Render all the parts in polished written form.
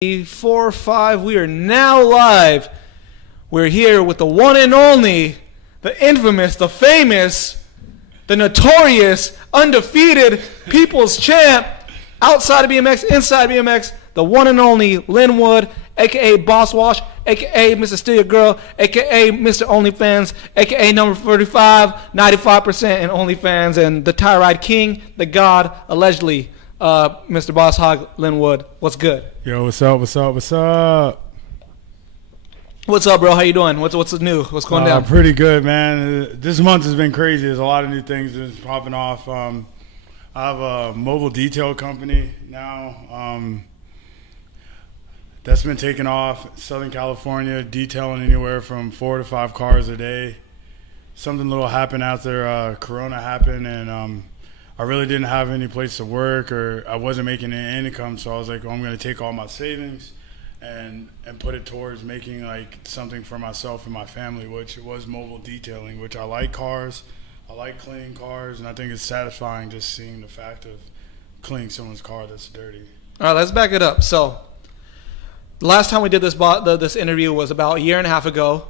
4-5. We are now live. We're here with the one and only, the infamous, the famous, the notorious, undefeated people's champ, outside of BMX, inside BMX, the one and only Linwood, aka Boss Wash, aka Mr. Steal Your Girl, aka Mr. OnlyFans, aka number 35, 95% in OnlyFans, and the Tie Ride King, the God, allegedly. Mr. Boss Hogg, Linwood, what's good? Yo, what's up? What's up? What's up, bro? How you doing? What's new? What's going down? Pretty good, man. This month has been crazy. There's a lot of new things that's popping off. I have a mobile detail company now. That's been taking off. Southern California, detailing anywhere from 4 to 5 cars a day. Something little happened after Corona happened, and I really didn't have any place to work, or I wasn't making any income, so I was like, I'm going to take all my savings and put it towards making like something for myself and my family, which was mobile detailing, which I like cars. I like cleaning cars, and I think it's satisfying just seeing the fact of cleaning someone's car that's dirty. All right, let's back it up. So the last time we did this interview was about a year and a half ago.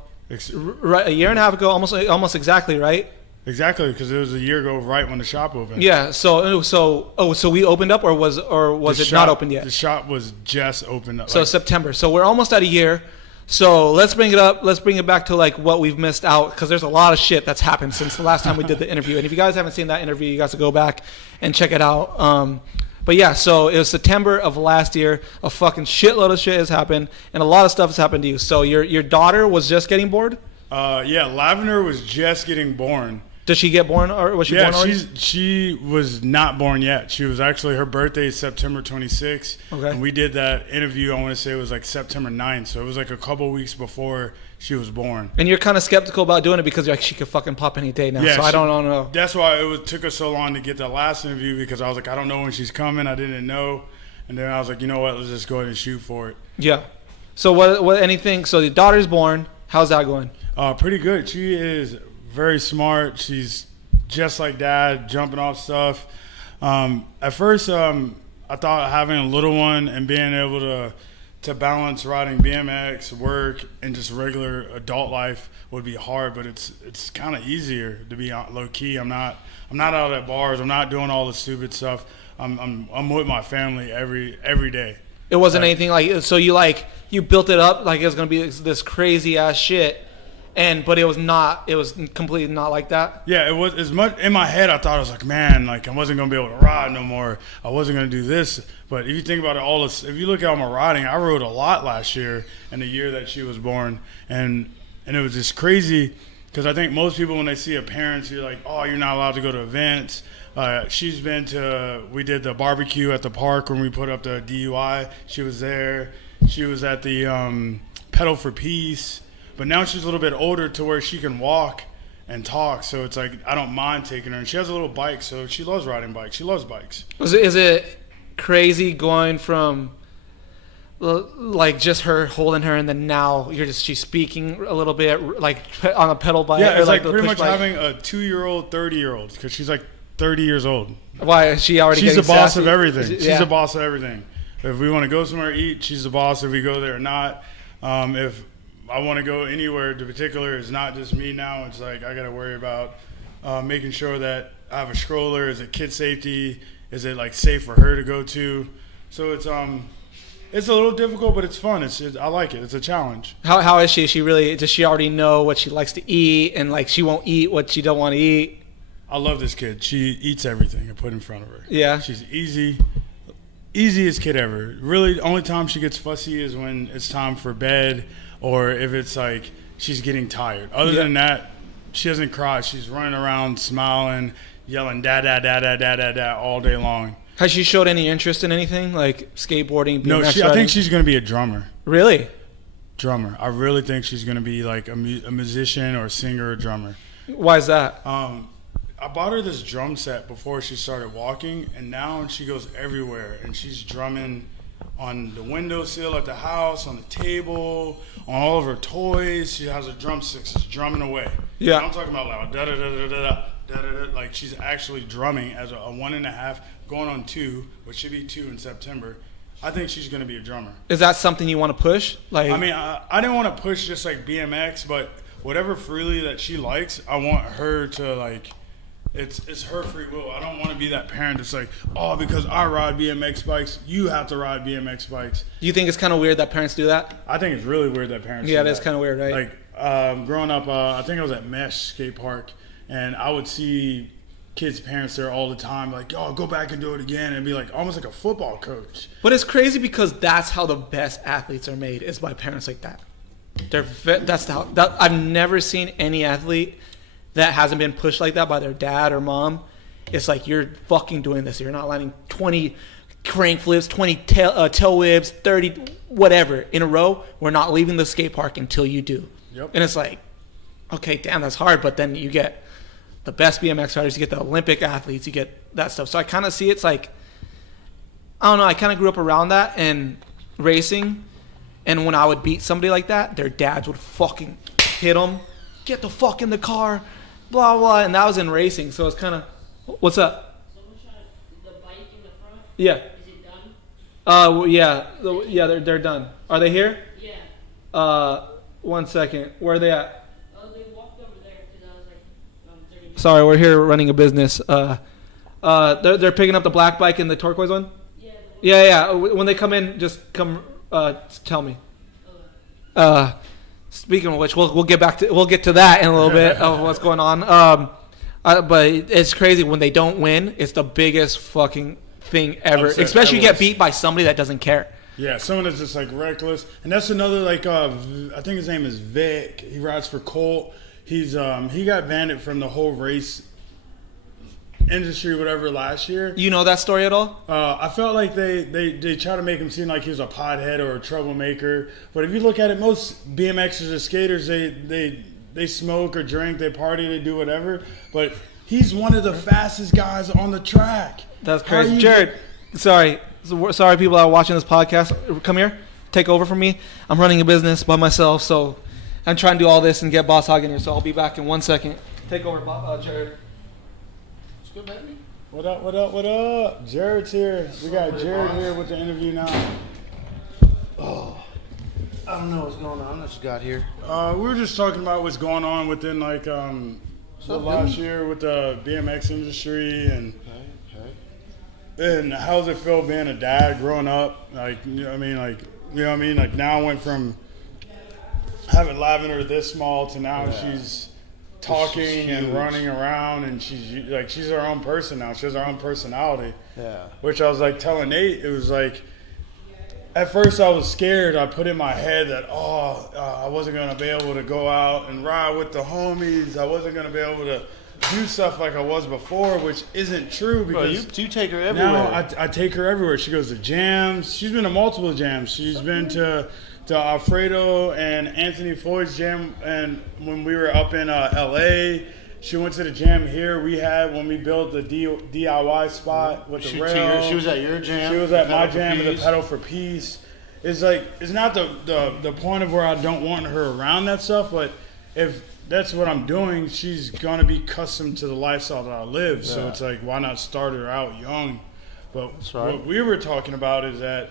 Right, a year and a half ago, almost exactly, right? Exactly, because it was a year ago, right when the shop opened. Yeah. So we opened up, or was it not opened yet? The shop was just opened up. So September. So we're almost at a year. So let's bring it up. Let's bring it back to like what we've missed out, because there's a lot of shit that's happened since the last time we did the interview. And if you guys haven't seen that interview, you guys will go back and check it out. But yeah, so it was September of last year. A fucking shitload of shit has happened, and a lot of stuff has happened to you. So your daughter was just getting born? Yeah, Lavender was just getting born. Did she get born, or was she born already? Yeah, she was not born yet. She was actually, her birthday is September 26th. Okay. And we did that interview, I want to say it was like September 9th. So it was like a couple weeks before she was born. And you're kind of skeptical about doing it because you're like, she could fucking pop any day now. Yeah, so I don't know. That's why took us so long to get that last interview, because I was like, I don't know when she's coming. I didn't know. And then I was like, you know what, let's just go ahead and shoot for it. Yeah. So what anything, so the daughter's born. How's that going? Pretty good. She is very smart. She's just like dad, jumping off stuff. At first, I thought having a little one and being able to balance riding BMX, work, and just regular adult life would be hard, but it's kind of easier to be low key. I'm not out at bars. I'm not doing all the stupid stuff. I'm with my family every day. It wasn't anything like, so you built it up like it was gonna be this crazy ass shit. But it was not. It was completely not like that. Yeah, it was as much in my head. I thought I was like, man, like I wasn't gonna be able to ride no more. I wasn't gonna do this. But if you think about it, if you look at all my riding, I rode a lot last year and the year that she was born, and it was just crazy, because I think most people, when they see a parent, you're like, oh, you're not allowed to go to events. She's been to. We did the barbecue at the park when we put up the DUI. She was there. She was at the Pedal for Peace. But now she's a little bit older to where she can walk and talk. So it's like, I don't mind taking her. And she has a little bike, so she loves riding bikes. She loves bikes. Is it crazy going from like just her holding her, and then now she's speaking a little bit like on a pedal bike? Yeah, it's like the pretty much bike? having a 2-year-old, 30-year-old, because she's like 30 years old. Why is she already? She's the boss sassy? of everything. Yeah. She's the boss of everything. If we want to go somewhere to eat, she's the boss. If we go there or not, if I want to go anywhere in particular, it's not just me now. It's like I got to worry about making sure that I have a stroller. Is it kid safety? Is it like safe for her to go to? So it's a little difficult, but it's fun. I like it. It's a challenge. How is she? Does she already know what she likes to eat, and like she won't eat what she don't want to eat? I love this kid. She eats everything I put in front of her. Yeah. She's easiest kid ever. Really, the only time she gets fussy is when it's time for bed, or if it's like she's getting tired. Other than that, she doesn't cry. She's running around, smiling, yelling da da da da da da da all day long. Has she showed any interest in anything like skateboarding? No, I think she's going to be a drummer. Really? Drummer. I really think she's going to be like a musician or a singer or drummer. Why is that? I bought her this drum set before she started walking, and now she goes everywhere, and she's drumming on the windowsill at the house, on the table, on all of her toys. She has a drumstick, she's drumming away. Yeah. I'm talking about loud, da da da da da da da da. Like she's actually drumming as a 1.5, going on 2, which should be 2 in September. I think she's going to be a drummer. Is that something you want to push? Like, I mean, I didn't want to push just like BMX, but whatever freely that she likes, I want her to like. It's her free will. I don't want to be that parent that's like, oh, because I ride BMX bikes, you have to ride BMX bikes. do you think it's kind of weird that parents do that? I think it's really weird that parents. Yeah, do that's that. kind of weird, right? Like growing up, I think I was at Mesh Skate Park, and I would see kids' parents there all the time, like, oh, go back and do it again, and be like almost like a football coach. But it's crazy because that's how the best athletes are made, is by parents like that. I've never seen any athlete that hasn't been pushed like that by their dad or mom. It's like, you're fucking doing this. You're not landing 20 crank flips, 20 tail whips, 30 whatever in a row. We're not leaving the skate park until you do. Yep. And it's like, okay, damn, that's hard. But then you get the best BMX riders, you get the Olympic athletes, you get that stuff. So I kind of see it's like, I don't know, I kind of grew up around that and racing. And when I would beat somebody like that, their dads would fucking hit them, get the fuck in the car, blah, blah. And that was in racing. So it's kind of, what's up? Someone shot the bike in the front. Yeah. Is it done? Yeah, they're done. Are they here? Yeah. 1 second. Where are they at? They walked over there because I was like, 30. Sorry, we're here running a business. They're picking up the black bike and the turquoise one? Yeah. Yeah. When they come in, just come tell me. Speaking of which, we'll get to that in a little bit of what's going on. But it's crazy when they don't win. It's the biggest fucking thing ever. Upset Especially you ever. get beat by somebody that doesn't care. Yeah, someone that's just like reckless, and that's another like I think his name is Vic. He rides for Colt. He's he got banned from the whole race industry, whatever, last year. You know that story at all? I felt like they try to make him seem like he was a pothead or a troublemaker. But if you look at it, most BMXers or skaters, they smoke or drink, they party, they do whatever. But he's one of the fastest guys on the track. That's How crazy. you- Jared, sorry people that are watching this podcast. Come here. Take over from me. I'm running a business by myself, so I'm trying to do all this and get Boss Hogg in here, so I'll be back in 1 second. Take over, Jared. What's good, baby? What up, what up, what up? Jared's here. We got Jared here with the interview now. Oh, I don't know what's going on. I just got here. We were just talking about what's going on within like the up, last dude? year with the BMX industry and Okay. and how does it feel being a dad growing up? Like, you know what I mean? Like now I went from having Lavender this small to now she's talking and huge. running around, and she's her own person now. She has her own personality. Yeah. Which I was like telling Nate, it was like, at first I was scared. I put in my head that, I wasn't going to be able to go out and ride with the homies. I wasn't going to be able to do stuff like I was before, which isn't true Bro, because you take her everywhere. now I take her everywhere. She goes to jams. She's been to multiple jams. She's been to Alfredo and Anthony Floyd's jam, and when we were up in LA, she went to the jam here we had when we built the DIY spot with the rail. She was at your jam. She was at my Pedal for jam with the Peace. Pedal for Peace. It's like, it's not the point of where I don't want her around that stuff, but if that's what I'm doing, she's gonna be accustomed to the lifestyle that I live. So Yeah. it's like, why not start her out young? But right. what we were talking about is that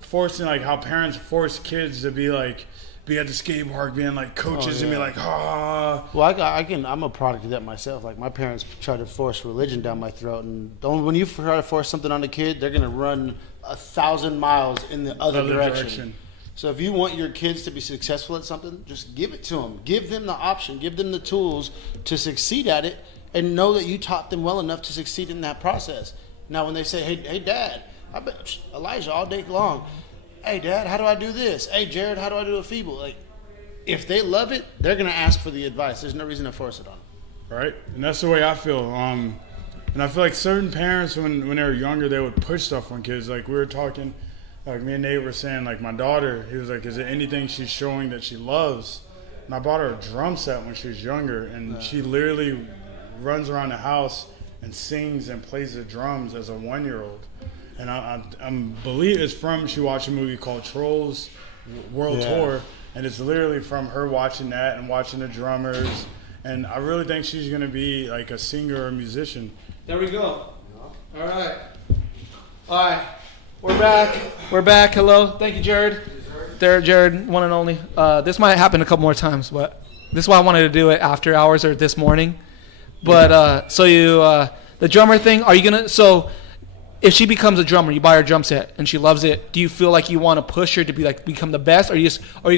forcing, like how parents force kids to be like, be at the skate park being like coaches and be yeah. like, ah. Well, I'm a product of that myself. Like, my parents try to force religion down my throat, and when you try to force something on a kid, they're gonna run 1,000 miles in the other direction. So if you want your kids to be successful at something, just give it to them. Give them the option. Give them the tools to succeed at it, and know that you taught them well enough to succeed in that process. Now, when they say, "Hey, Dad," I bet Elijah all day long. "Hey, Dad, how do I do this? Hey, Jared, how do I do a feeble?" Like, if they love it, they're gonna ask for the advice. There's no reason to force it on them. Right? And that's the way I feel. And I feel like certain parents, when they were younger, they would push stuff on kids. Like, we were talking, like me and Nate were saying, like my daughter, he was like, is there anything she's showing that she loves? And I bought her a drum set when she was younger, and she literally runs around the house and sings and plays the drums as a 1-year-old. And I believe it's from, she watched a movie called Trolls World Tour, and it's literally from her watching that and watching the drummers. And I really think she's going to be like a singer or a musician. There we go. All right. We're back. We're back. Hello. Thank you, Jared. There, Jared, one and only. This might happen a couple more times, but this is why I wanted to do it after hours or this morning. But so you, the drummer thing, are you gonna? So if she becomes a drummer, you buy her a drum set and she loves it. Do you feel like you want to push her to be like become the best, or you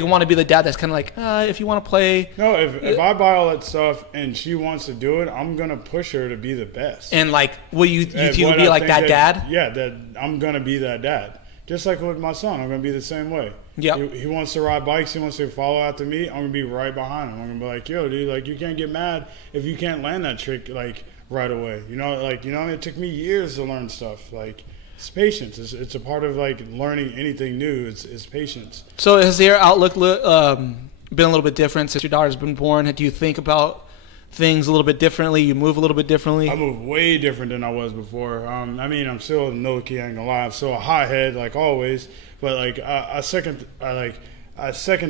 want to be the dad that's kind of like, if you want to play? No, if I buy all that stuff and she wants to do it, I'm gonna push her to be the best. And like, will you will be like that dad? Yeah, that I'm gonna be that dad. Just like with my son, I'm gonna be the same way. Yeah. He wants to ride bikes. He wants to follow after me. I'm gonna be right behind him. I'm gonna be like, yo, dude, like you can't get mad if you can't land that trick like right away. You know, like it took me years to learn stuff. Like it's patience. It's a part of like learning anything new. It's patience. So has your outlook been a little bit different since your daughter's been born? Do you think about things a little bit differently? You move a little bit differently? I move way different than I was before. I mean, I'm still a no key, I ain't gonna lie. I'm still a hothead like always. But like I second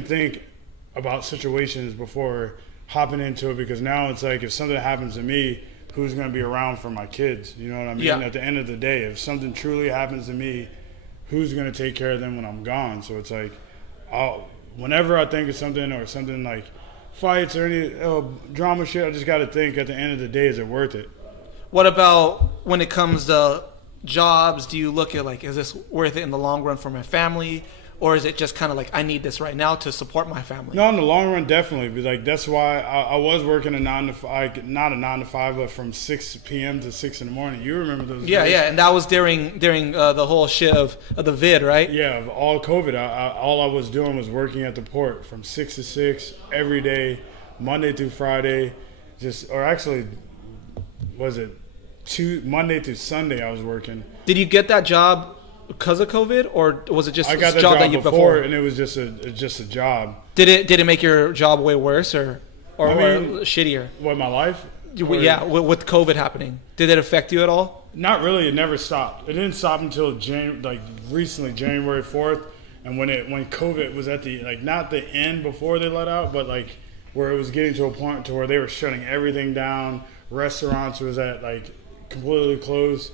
think about situations before hopping into it, because now it's like if something happens to me, who's going to be around for my kids? You know what I mean? Yeah. At the end of the day, if something truly happens to me, who's going to take care of them when I'm gone? So it's like, whenever I think of something or something like fights or any drama shit, I just got to think at the end of the day, is it worth it? What about when it comes to jobs? Do you look at like, is this worth it in the long run for my family? Or is it just kind of like, I need this right now to support my family? No, in the long run, definitely. But like that's why I was working a 9 to 5, not a 9 to 5, but from 6 p.m. to 6 in the morning. You remember those? Yeah, days? yeah, and that was during the whole shit of the vid, right? Yeah, of all COVID, all I was doing was working at the port from 6 to 6 every day, Monday through Friday, Monday through Sunday I was working. Did you get that job because of COVID, or was it just I got a job that you before, and it was just a job. Did it make your job way worse or shittier? What, my life? Yeah, with COVID happening, did it affect you at all? Not really. It never stopped. It didn't stop until recently, January 4th, and when COVID was at the not the end before they let out, but like where it was getting to a point to where they were shutting everything down. Restaurants was at completely closed.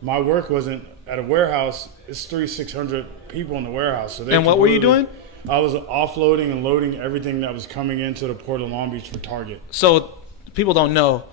My work wasn't at a warehouse. It's 600 people in the warehouse. So and what were you doing? I was offloading and loading everything that was coming into the Port of Long Beach for Target. So people don't know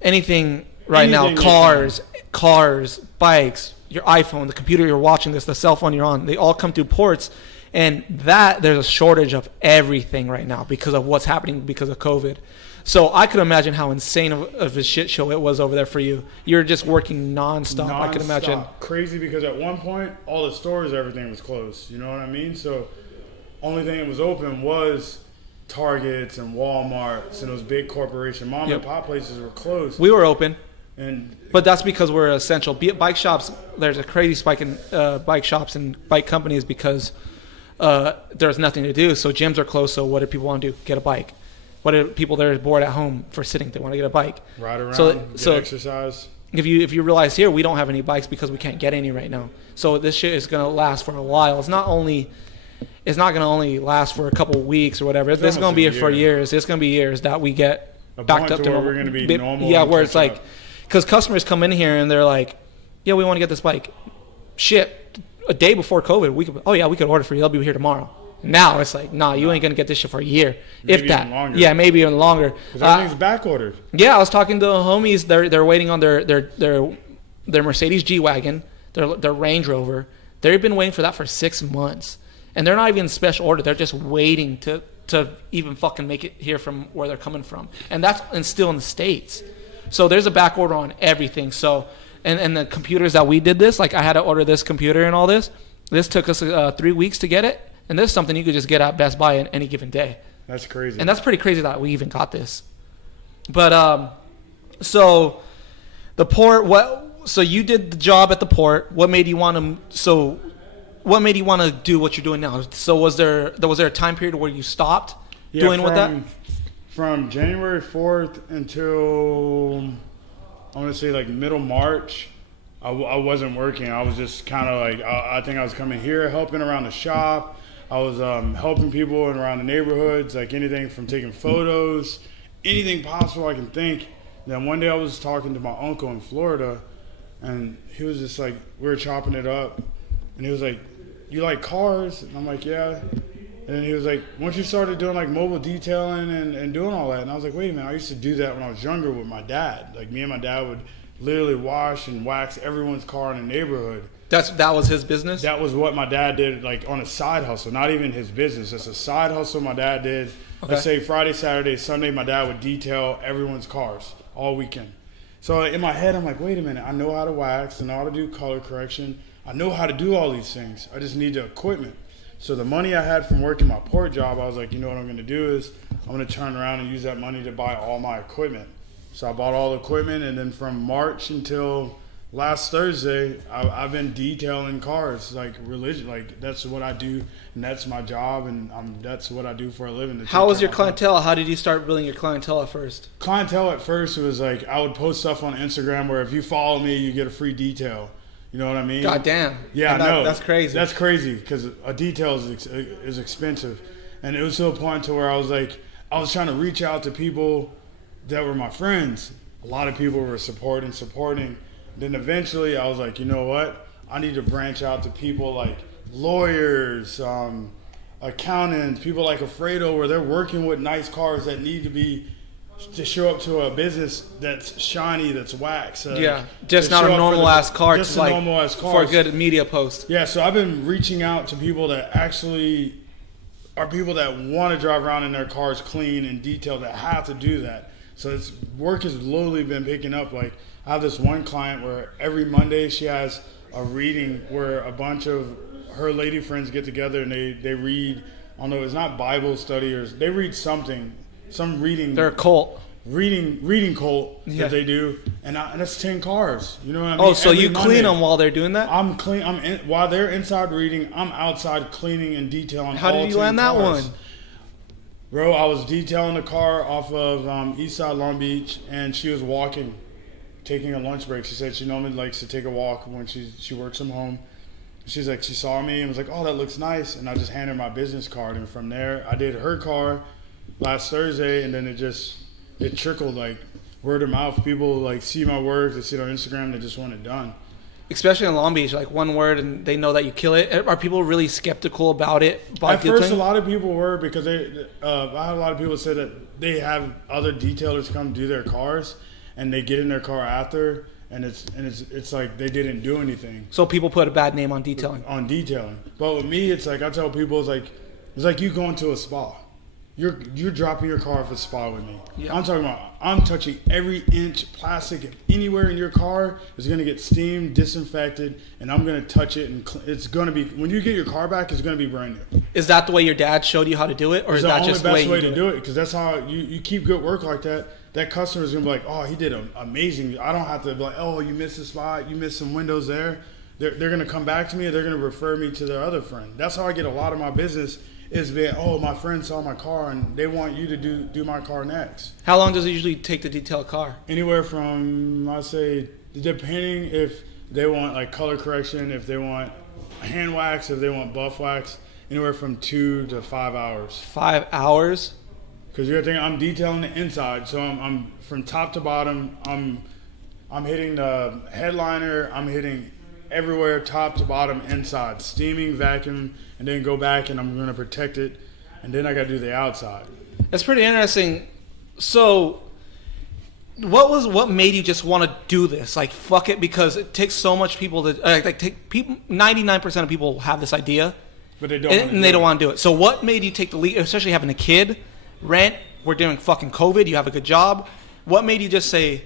anything now. Cars, bikes, your iPhone, the computer you're watching this, the cell phone you're on, they all come through ports. And there's a shortage of everything right now because of what's happening because of COVID. So I could imagine how insane of a shit show it was over there for you. You're just working nonstop. I can imagine. Crazy, because at one point, all the stores, everything was closed. You know what I mean? So only thing that was open was Targets and Walmarts and those big corporation mom and pop places were closed. We were open. But that's because we're essential. Bike shops, there's a crazy spike in bike shops and bike companies because there's nothing to do. So gyms are closed. So what do people want to do? Get a bike. What are people that are bored at home for sitting? They want to get a bike. Ride around, get exercise. If you realize here, we don't have any bikes because we can't get any right now. So this shit is going to last for a while. It's not going to only last for a couple of weeks or whatever. This is going to be for years. It's going to be years that we get backed up to where we're going to be normal. Yeah, where it's like, because customers come in here and they're like, yeah, we want to get this bike. Shit, a day before COVID, we could order for you. They'll be here tomorrow. Now it's like, nah, you ain't gonna get this shit for a year, maybe if that. Even longer. Yeah, maybe even longer. Because everything's back ordered. Yeah, I was talking to the homies. They're waiting on their Mercedes G-Wagon, their Range Rover. They've been waiting for that for 6 months, and they're not even in special order. They're just waiting to even fucking make it here from where they're coming from, and still in the States. So there's a back order on everything. So and the computers that we did this, like I had to order this computer and all this. This took us 3 weeks to get it. And this is something you could just get at Best Buy any given day. That's crazy. And that's pretty crazy that we even got this. But so the port. So you did the job at the port. What made you want to? What made you want to do what you're doing now? So was there a time period where you stopped doing with that? From January 4th until I want to say middle March. I wasn't working. I was just kind of I think I was coming here, helping around the shop. I was helping people around the neighborhoods, anything from taking photos, anything possible I can think. Then one day I was talking to my uncle in Florida, and he was just we were chopping it up, And he was like, you like cars? And I'm like, yeah. And then he was like, once you started doing like mobile detailing and doing all that, and I was like, wait a minute, I used to do that when I was younger with my dad. Like me and my dad would literally wash and wax everyone's car in the neighborhood. That was his business? That was what my dad did, like on a side hustle, not even his business. It's a side hustle my dad did. Okay. Let's say Friday, Saturday, Sunday, my dad would detail everyone's cars all weekend. So in my head, I'm like, wait a minute, I know how to wax, I know how to do color correction, I know how to do all these things. I just need the equipment. So the money I had from working my port job, I was like, you know what I'm going to do is I'm going to turn around and use that money to buy all my equipment. So I bought all the equipment, and then from March until last Thursday, I've been detailing cars, like religion, like that's what I do, and that's my job, and that's what I do for a living. How was your clientele? How did you start building your clientele at first? Clientele at first was like I would post stuff on Instagram where if you follow me, you get a free detail. You know what I mean? God damn. Yeah, I know. That's crazy. That's crazy because a detail is expensive, and it was to a point to where I was like, I was trying to reach out to people that were my friends. A lot of people were supporting. Then eventually I was like, you know what? I need to branch out to people like lawyers, accountants, people like Alfredo, where they're working with nice cars that need to show up to a business that's shiny, that's wax. Just not a normal ass car. Just a normal ass car for a good media post. Yeah, so I've been reaching out to people that actually are people that want to drive around in their cars clean and detailed, that have to do that. So it's work has slowly been picking up. Like I have this one client where every Monday she has a reading where a bunch of her lady friends get together and they read. I don't know, it's not Bible study or they read something. Some reading. They're a cult. Reading cult that they do, and that's 10 cars. You know what I mean? Oh, so Every you Monday, clean them while they're doing that? I'm clean. While they're inside reading, I'm outside cleaning and detailing. How did you land that one? Bro, I was detailing a car off of Eastside Long Beach, and she was walking, taking a lunch break. She said she normally likes to take a walk when she works from home. She's like, she saw me and was like, oh, that looks nice, and I just handed her my business card, and from there, I did her car last Thursday, and then it trickled like word of mouth. People like see my work, they see it on Instagram, they just want it done. Especially in Long Beach, like one word and they know that you kill it. Are people really skeptical about it? At first, a lot of people were because I had a lot of people say that they have other detailers come do their cars, and they get in their car after, and it's like they didn't do anything. So people put a bad name on detailing. But with me, it's like I tell people, it's like you going to a spa. You're dropping your car off at a spa with me. Yeah. I'm touching every inch plastic anywhere in your car is going to get steamed, disinfected, and I'm going to touch it, and it's going to be, when you get your car back, it's going to be brand new. Is that the way your dad showed you how to do it, or is that just the way you do it? It's the only best way to do it, because that's how you keep good work like that. That customer's going to be like, oh, he did amazing. I don't have to be like, oh, you missed a spot, you missed some windows there. They're going to come back to me, and they're going to refer me to their other friend. That's how I get a lot of my business. Is being, oh, my friend saw my car and they want you to do my car next. How long does it usually take to detail a car? Anywhere from, I say, depending if they want like color correction, if they want hand wax, if they want buff wax, anywhere from 2 to 5 hours. 5 hours? Because you're thinking I'm detailing the inside, so I'm from top to bottom. I'm hitting the headliner. I'm hitting everywhere, top to bottom, inside, steaming, vacuum, and then go back and I'm going to protect it, and then I got to do the outside. That's pretty interesting. So what made you just want to do this? Like, fuck it, because it takes so much people to 99% of people have this idea, but they don't don't want to do it. So what made you take the lead, especially having a kid, rent, we're doing fucking COVID, you have a good job. What made you just say,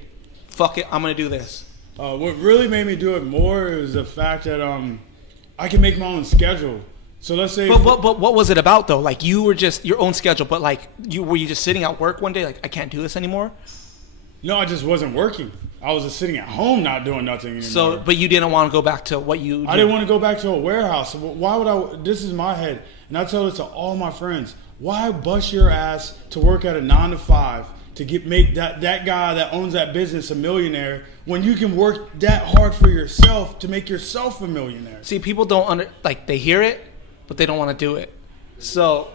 fuck it, I'm going to do this? What really made me do it more is the fact that I can make my own schedule. So let's say. But what was it about though? Like you were just your own schedule, but like were you just sitting at work one day like I can't do this anymore? No, I just wasn't working. I was just sitting at home, not doing nothing anymore. So, but you didn't want to go back to what you did. I didn't want to go back to a warehouse. Why would I? This is my head, and I tell this to all my friends. Why bust your ass to work at a 9 to 5 to make that guy that owns that business a millionaire when you can work that hard for yourself to make yourself a millionaire? See, people don't they hear it, but they don't want to do it. So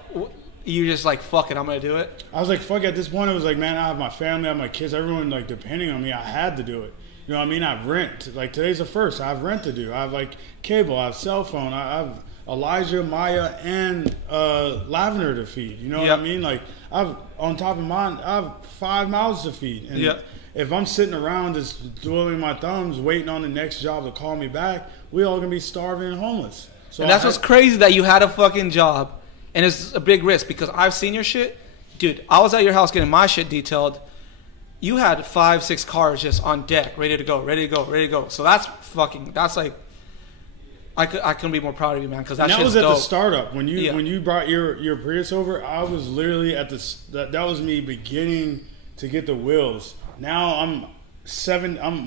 you just like, fuck it, I'm going to do it? I was like, fuck it. At this point, it was like, man, I have my family, I have my kids, everyone like depending on me. I had to do it. You know what I mean? I have rent. Like today's the first. I have rent to do. I have like cable. I have cell phone. I have Elijah, Maya, and Lavender to feed. You know what I mean? Like I've on top of mine, I have 5 mouths to feed. And if I'm sitting around just twiddling my thumbs, waiting on the next job to call me back, we all gonna be starving and homeless. So and that's what's crazy, that you had a fucking job, and it's a big risk, because I've seen your shit. Dude, I was at your house getting my shit detailed. You had 5-6 cars just on deck, ready to go. So that's like, I couldn't be more proud of you, man, because that was dope. at the startup. When you brought your Prius over, I was literally at that was me beginning to get the wheels. Now I'm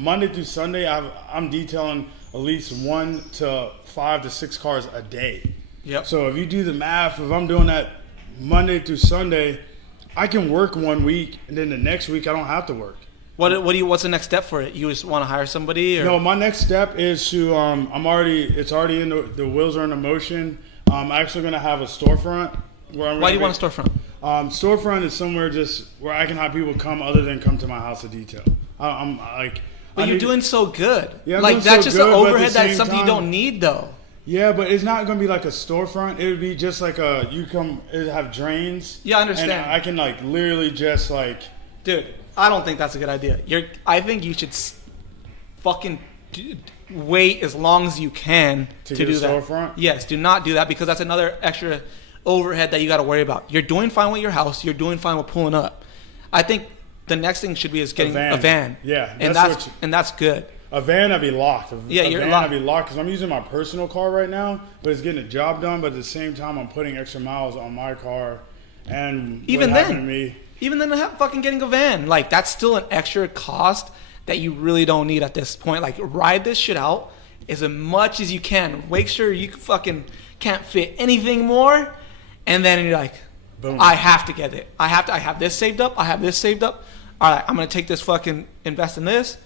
Monday through Sunday, I'm detailing at least 1 to 5 to 6 cars a day. Yep. So if you do the math, if I'm doing that Monday through Sunday, I can work 1 week, and then the next week I don't have to work. What's the next step for it? You just want to hire somebody? Or? No, my next step is to it's already in the wheels are in the motion. I'm actually going to have a storefront. Why do you want a storefront? Storefront is somewhere just where I can have people come other than come to my house to detail. But you're doing so good. Yeah, like that's just an overhead that's something you don't need though. Yeah, but it's not going to be like a storefront. It would be just like it'd have drains. Yeah, I understand. And I can like literally just like. Dude, I don't think that's a good idea. I think you should fucking wait as long as you can to do that. Storefront? Yes, do not do that, because that's another extra overhead that you got to worry about. You're doing fine with your house. You're doing fine with pulling up. I think the next thing should be getting a van. Yeah, and that's good. A van, I'd be locked. You're locked. I'd be locked because I'm using my personal car right now, but it's getting the job done. But at the same time, I'm putting extra miles on my car, and even then, fucking getting a van, like that's still an extra cost that you really don't need at this point. Like, ride this shit out as much as you can. Make sure you fucking can't fit anything more, and then you're like, boom. I have to get it. I have this saved up. All right, I'm gonna take this fucking invest in this.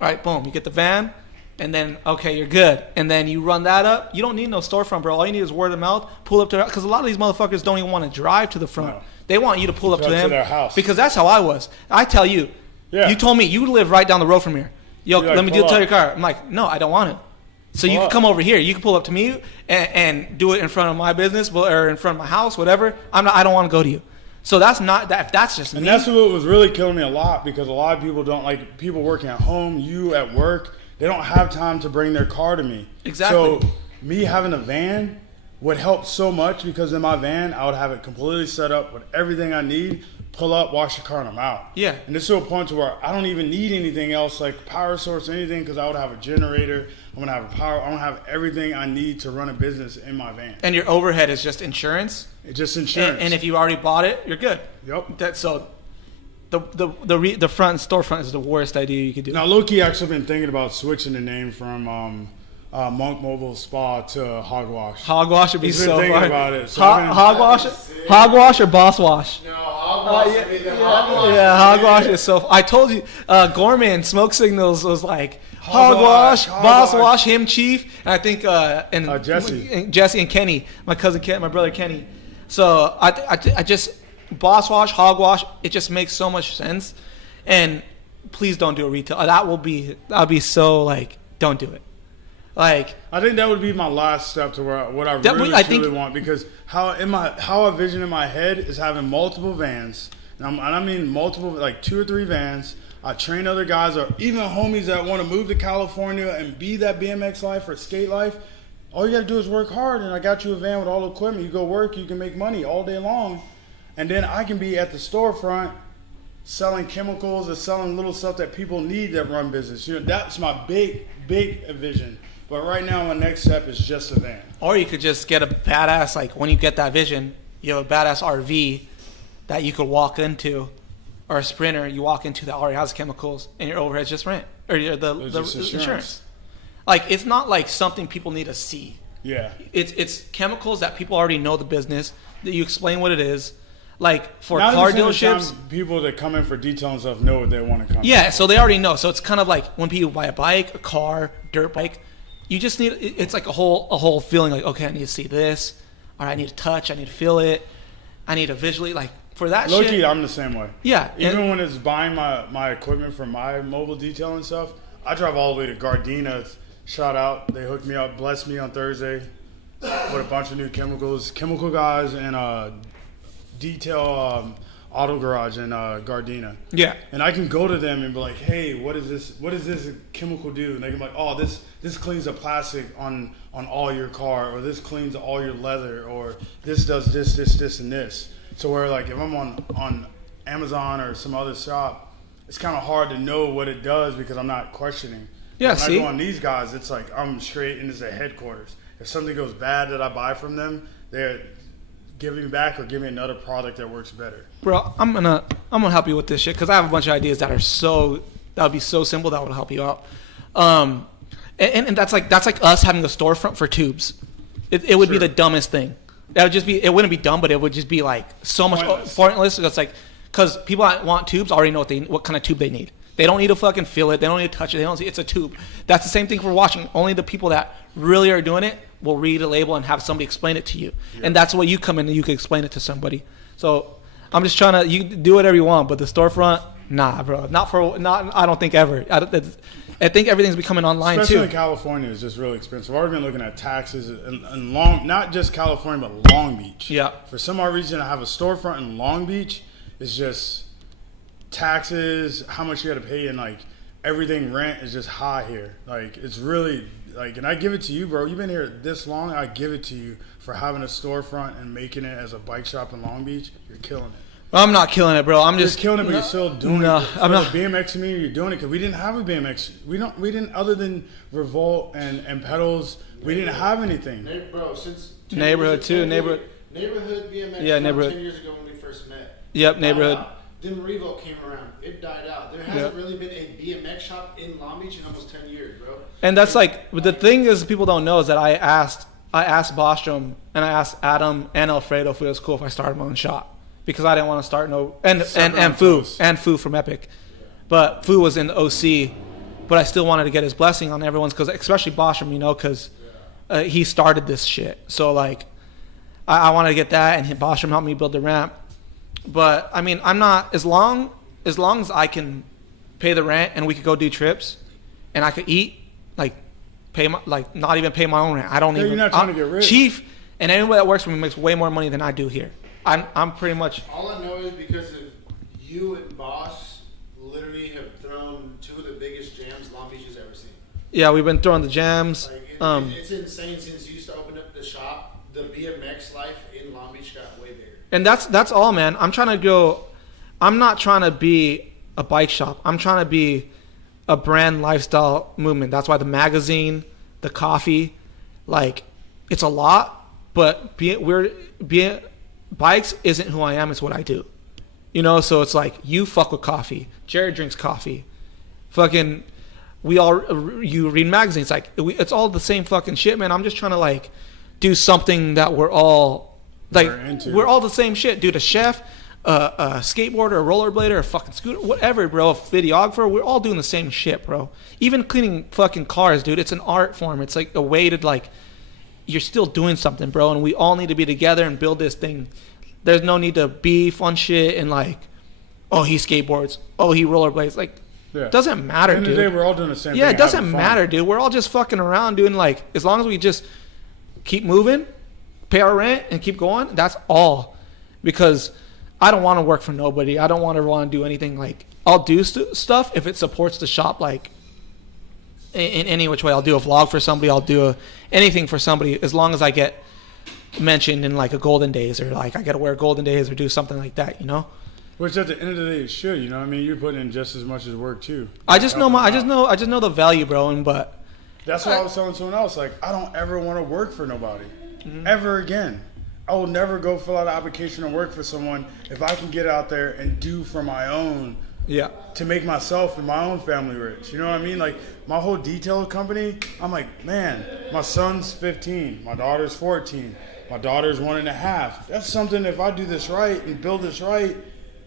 All right, boom, you get the van, and then, okay, you're good. And then you run that up. You don't need no storefront, bro. All you need is word of mouth. Pull up to, because a lot of these motherfuckers don't even want to drive to the front. No. They want you to pull up to them. Their house. Because that's how I was. I tell you, you told me you live right down the road from here. Yo, let me tell your car. I'm like, no, I don't want to. So you can come over here. You can pull up to me and do it in front of my business or in front of my house, whatever. I don't want to go to you. So that's not that. If that's just me. And that's what was really killing me a lot, because a lot of people don't like people working at home. You at work, they don't have time to bring their car to me. Exactly. So me having a van would help so much, because in my van I would have it completely set up with everything I need. Pull up, wash the car, and I'm out. Yeah. And it's to a point to where I don't even need anything else, like power source or anything, because I would have a generator. I'm gonna have a power. I'm gonna have everything I need to run a business in my van. And your overhead is just insurance. It's just insurance. And if you already bought it, you're good. Yep. The front storefront is the worst idea you could do. Now, low-key, actually been thinking about switching the name from Monk Mobile Spa to Hogwash. Hogwash would be so fun. Thinking about it. So Hogwash or Boss Wash? No, Hogwash. Yeah, Hogwash is so. I told you, Gorman Smoke Signals was like Hogwash, Boss Wash, him Chief, and I think Jesse and Kenny, my cousin Ken, my brother Kenny. So I just Boss Wash, Hogwash. It just makes so much sense. And please don't do a retail. That'll be so like, don't do it. Like, I think that would be my last step to where what I really want, because how I vision in my head is having multiple vans, and I mean multiple, like 2 or 3 vans. I train other guys or even homies that want to move to California and be that BMX life or skate life. All you got to do is work hard, and I got you a van with all the equipment. You go work, you can make money all day long, and then I can be at the storefront selling chemicals or selling little stuff that people need that run business. You know, that's my big vision. But right now, my next step is just a van. Or you could just get a badass, like when you get that vision, you have a badass RV that you could walk into, or a Sprinter, you walk into that already has chemicals, and your overhead's just rent, or the insurance. Like, it's not like something people need to see. Yeah. It's chemicals that people already know the business, that you explain what it is. Like, for now car dealerships, people that come in for detail and stuff know what they want to come. Yeah, so they already know. So it's kind of like when people buy a bike, a car, dirt bike. You just need, it's like a whole feeling like, okay, I need to see this, or I need to touch, I need to feel it, I need to visually, like, for that shit. Low-key, I'm the same way. Yeah. Even when it's buying my equipment for my mobile detail and stuff, I drive all the way to Gardena. Shout out. They hooked me up, blessed me on Thursday with a bunch of new chemicals. Chemical guys and detail auto garage in Gardena. Yeah. And I can go to them and be like, hey, what is this? What does this chemical do? And they can be like, oh, this cleans the plastic on all your car, or this cleans all your leather, or this does this, and this. So where like if I'm on Amazon or some other shop, it's kind of hard to know what it does because I'm not questioning. Yeah, when I go on these guys, it's like I'm straight into the headquarters. If something goes bad that I buy from them, they're giving me back or give me another product that works better. Bro, I'm gonna help you with this shit because I have a bunch of ideas that would be so simple that would help you out. And that's like us having a storefront for tubes. It would be the dumbest thing. That would just be, it wouldn't be dumb, but it would just be like so much pointless. It's like, because people that want tubes already know what kind of tube they need. They don't need to fucking feel it. They don't need to touch it. They don't see it's a tube. That's the same thing for washing. Only the people that really are doing it will read a label and have somebody explain it to you. Yeah. And that's why you come in and you can explain it to somebody. So I'm just trying to, you do whatever you want, but the storefront, nah, bro. I don't think ever. I think everything's becoming online especially too. In California, it's just really expensive. I've already been looking at taxes and not just California, but Long Beach. Yeah. For some odd reason, I have a storefront in Long Beach. It's just taxes, how much you got to pay, and like everything rent is just high here. Like it's really like, and I give it to you, bro. You've been here this long. I give it to you for having a storefront and making it as a bike shop in Long Beach. You're killing it. I'm not killing it, bro. I'm just killing it, but you're still doing it. I'm not. The BMX community, you're doing it because we didn't have a BMX. We didn't other than Revolt and pedals. We didn't have anything. Bro, since neighborhood too. Neighborhood BMX. Yeah, neighborhood. 10 years ago when we first met. Yep, neighborhood. Then Revolt came around. It died out. There hasn't really been a BMX shop in Long Beach in almost 10 years, bro. And that's like, but the thing is, people don't know is that I asked Bostrom and I asked Adam and Alfredo if it was cool if I started my own shop. Because I didn't want to start and Fu from Epic, but Fu was in the OC, but I still wanted to get his blessing on everyone's, because especially Bostrom, because he started this shit. So like, I wanted to get that, and Bostrom helped me build the ramp. But I mean, I'm not as long as I can pay the rent and we could go do trips, and I could eat, like not even pay my own rent. I don't even. You're not trying to get rich. Chief and anybody that works for me makes way more money than I do here. I'm pretty much. All I know is because of you and Boss literally have thrown two of the biggest jams Long Beach has ever seen. Yeah, we've been throwing the jams. Like, it's insane since you used to open up the shop. The BMX life in Long Beach got way bigger. And that's all, man. I'm not trying to be a bike shop. I'm trying to be a brand lifestyle movement. That's why the magazine, the coffee, like, it's a lot, but bikes isn't who I am, it's what I do. So it's like, you fuck with coffee. Jared drinks coffee. Fucking, you read magazines. Like, it's all the same fucking shit, man. I'm just trying to, like, do something that we're all the same shit. Dude, a chef, a skateboarder, a rollerblader, a fucking scooter, whatever, bro, a videographer, we're all doing the same shit, bro. Even cleaning fucking cars, dude, it's an art form. It's like a way to, like, you're still doing something, bro, and we all need to be together and build this thing. There's no need to beef on shit and like, oh, he skateboards, oh, he rollerblades. Like, doesn't matter, dude. At the end of the day, we're all doing the same thing. Yeah, it doesn't matter, dude. We're all just fucking around doing, like, as long as we just keep moving, pay our rent, and keep going, that's all. Because I don't want to work for nobody. I don't want to do anything. Like, I'll do stuff if it supports the shop, like, in any which way. I'll do a vlog for somebody. I'll do anything for somebody as long as I get mentioned in like a Golden Days, or like I got to wear Golden Days or do something like that, Which at the end of the day, it should, I mean, you're putting in just as much as work too. I just know the value, bro. But that's what I was telling someone else. Like, I don't ever want to work for nobody ever again. I will never go fill out an application and work for someone if I can get out there and do for my own. Yeah. To make myself and my own family rich. You know what I mean? Like, my whole detail company, I'm like, man, my son's 15, my daughter's 14, my daughter's 1.5. That's something, if I do this right and build this right,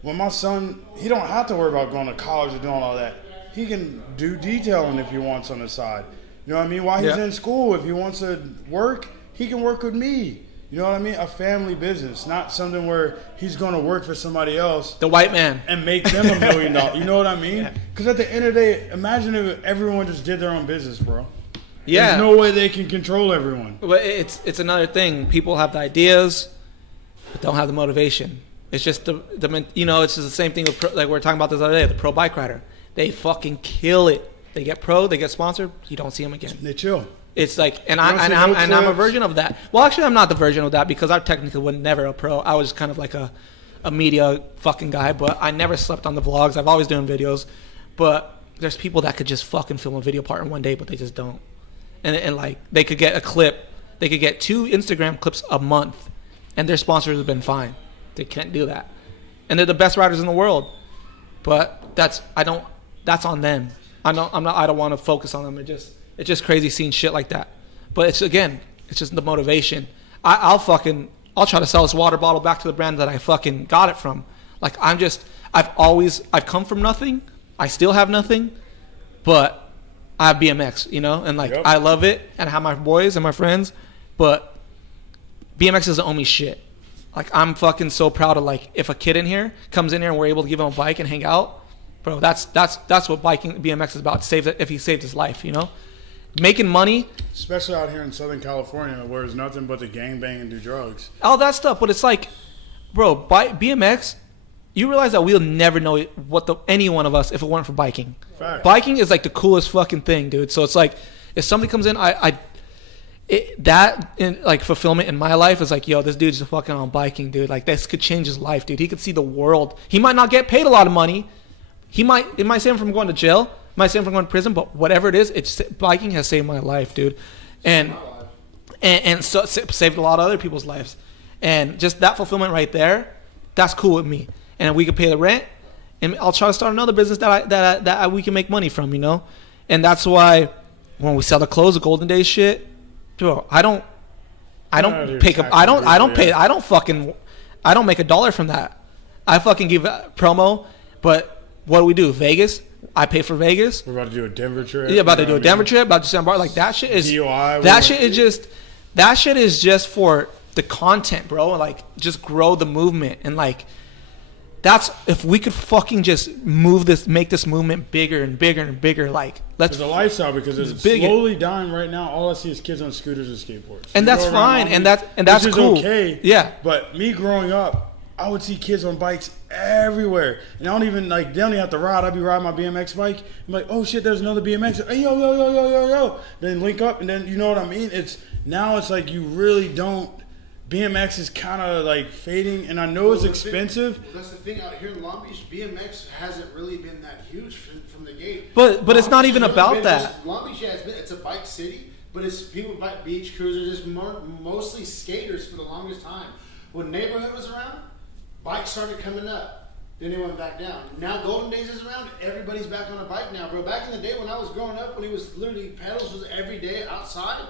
when my son, he don't have to worry about going to college or doing all that. He can do detailing if he wants on the side. You know what I mean? While he's in school, if he wants to work, he can work with me. You know what I mean? A family business, not something where he's going to work for somebody else. The white man. And make them $1 million. You know what I mean? Because at the end of the day, imagine if everyone just did their own business, bro. Yeah. There's no way they can control everyone. But it's another thing. People have the ideas, but don't have the motivation. It's just the it's just the same thing with like we were talking about this other day. The pro bike rider, they fucking kill it. They get pro, they get sponsored. You don't see them again. They chill. It's like, I'm a version of that. Well, actually, I'm not the version of that because I technically was never a pro. I was kind of like a media fucking guy, but I never slept on the vlogs. I've always done videos, but there's people that could just fucking film a video part in one day, but they just don't. And like they could get a clip, they could get 2 Instagram clips a month, and their sponsors have been fine. They can't do that, and they're the best riders in the world. But that's on them. I don't want to focus on them. It's just crazy seeing shit like that. But it's just the motivation. I'll try to sell this water bottle back to the brand that I fucking got it from. Like I've come from nothing. I still have nothing, but I have BMX, and like I love it and I have my boys and my friends, but BMX doesn't owe me shit. Like I'm fucking so proud of like if a kid in here comes in here and we're able to give him a bike and hang out, bro, that's what biking BMX is about. If he saved his life, making money, especially out here in Southern California, where it's nothing but the gangbang and do drugs. All that stuff, but it's like, bro, BMX. You realize that we'll never know any one of us if it weren't for biking. Fact. Biking is like the coolest fucking thing, dude. So it's like, if somebody comes in, fulfillment in my life is like, yo, this dude's fucking on biking, dude. Like this could change his life, dude. He could see the world. He might not get paid a lot of money. It might save him from going to jail. It might save him from going to prison. But whatever it is, biking has saved my life, dude. And so it saved a lot of other people's lives. And just that fulfillment right there, that's cool with me. And we could pay the rent, and I'll try to start another business that we can make money from, And that's why when we sell the clothes, the Golden Days shit, bro, I don't make $1 from that. I fucking give promo, but what do? Vegas? I pay for Vegas. We're about to do a Denver trip. Yeah, about to do a Denver trip. About to San Bar. Like that shit is. DOI, that shit is just for the content, bro. Like just grow the movement and like. That's if we could fucking just make this movement bigger and bigger and bigger. Like it's a lifestyle because it's slowly dying right now. All I see is kids on scooters and skateboards. And that's fine. And that's cool. Okay. Yeah. But me growing up, I would see kids on bikes everywhere, and they don't even have to ride. I'd be riding my BMX bike. I'm like, oh shit, there's another BMX. Hey yo. Then link up, and then you know what I mean. It's like you really don't. BMX is kind of like fading, and I know it's expensive. That's the thing out here in Long Beach. BMX hasn't really been that huge from the gate. But it's not even about that. Long Beach has been. It's a bike city, but it's people bike beach cruisers, just mostly skaters for the longest time. When neighborhood was around, bikes started coming up. Then they went back down. Now Golden Days is around. Everybody's back on a bike now, bro. Back in the day when I was growing up, when it was literally pedals was every day outside.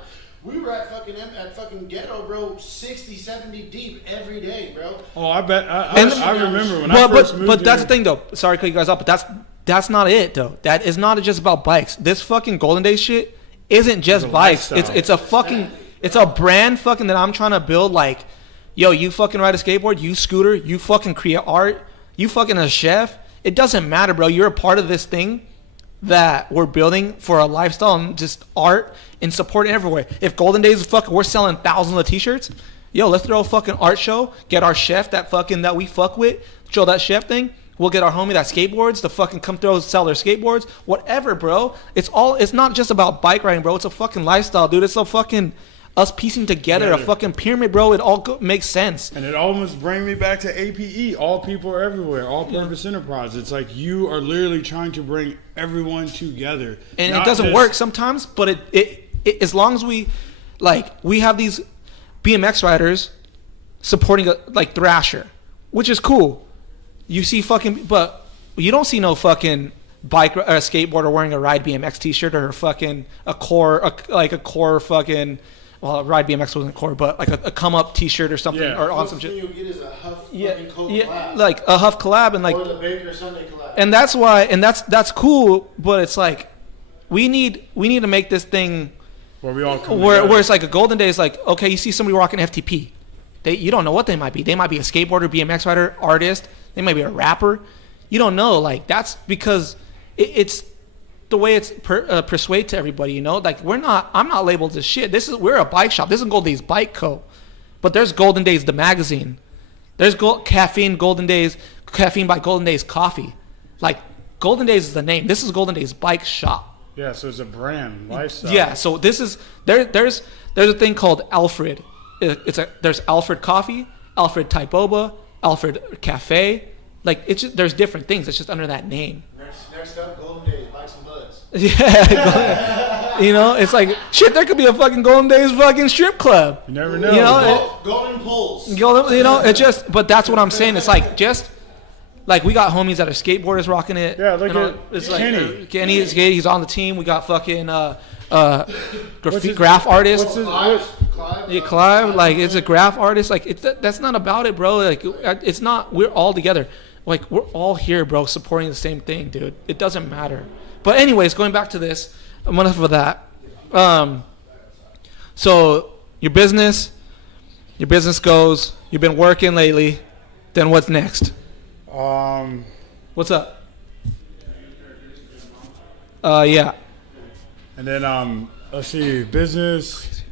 We were at fucking ghetto, bro, 60, 70 deep every day, bro. Oh, I bet. I remember when I first moved But that's the thing, though. Sorry to cut you guys off, but that's not it, though. That is not just about bikes. This fucking Golden Days shit isn't just bikes. It's a brand fucking that I'm trying to build. Like, yo, you fucking ride a skateboard, you scooter, you fucking create art, you fucking a chef. It doesn't matter, bro. You're a part of this thing that we're building for a lifestyle and just art and support everywhere. If Golden Days is fucking, we're selling thousands of t-shirts. Yo, let's throw a fucking art show. Get our chef that we fuck with. Show that chef thing. We'll get our homie that skateboards to fucking come throw sell their skateboards. Whatever, bro. It's not just about bike riding, bro. It's a fucking lifestyle, dude. It's a fucking us piecing together a fucking pyramid, bro. It all makes sense. And it almost brings me back to APE. All people are everywhere. All purpose enterprise. It's like you are literally trying to bring everyone together. And it doesn't work sometimes, but it as long as we have these BMX riders supporting like Thrasher, which is cool. You see but you don't see no fucking bike or a skateboarder wearing a Ride BMX t-shirt or fucking a core fucking. Well, Ride BMX wasn't core, but like a come up T-shirt or something, or on some shit. You'll get is a Huff collab. Like a Huff collab, and like or the Baker Sunday collab. And that's why, and that's cool. But it's like we need to make this thing where we all come where it's like a Golden Day is like, okay, you see somebody rocking FTP, You don't know what they might be. They might be a skateboarder, BMX rider, artist. They might be a rapper. You don't know. Like, that's because it's the way it's persuade to everybody, you know? Like, I'm not labeled as shit. We're a bike shop. This is Golden Days Bike Co. But there's Golden Days, the magazine. There's Caffeine Golden Days, Caffeine by Golden Days Coffee. Like, Golden Days is the name. This is Golden Days Bike Shop. Yeah, so it's a brand, lifestyle. Yeah, so this is, there's a thing called Alfred. There's Alfred Coffee, Alfred Thai Boba, Alfred Cafe. Like, it's just, there's different things. It's just under that name. Next up, Golden Days, Bikes and Buds. Yeah, you know, it's like, shit, there could be a fucking Golden Days fucking strip club. You never know. You know, Golden Pools. you know, it just, but that's what I'm saying. It's like, just, like, we got homies that are skateboarders rocking it. Yeah, look at it's Kenny. like Kenny is gay. He's on the team. We got fucking graph artist. Clive. Yeah, Clive. Like, it's a graph artist. Like, that's not about it, bro. Like, it's not. We're all together. Like, we're all here, bro, supporting the same thing, dude. It doesn't matter. But anyways, going back to this, enough of that. So your business goes. You've been working lately. Then what's next? What's up? Yeah. And then let's see, business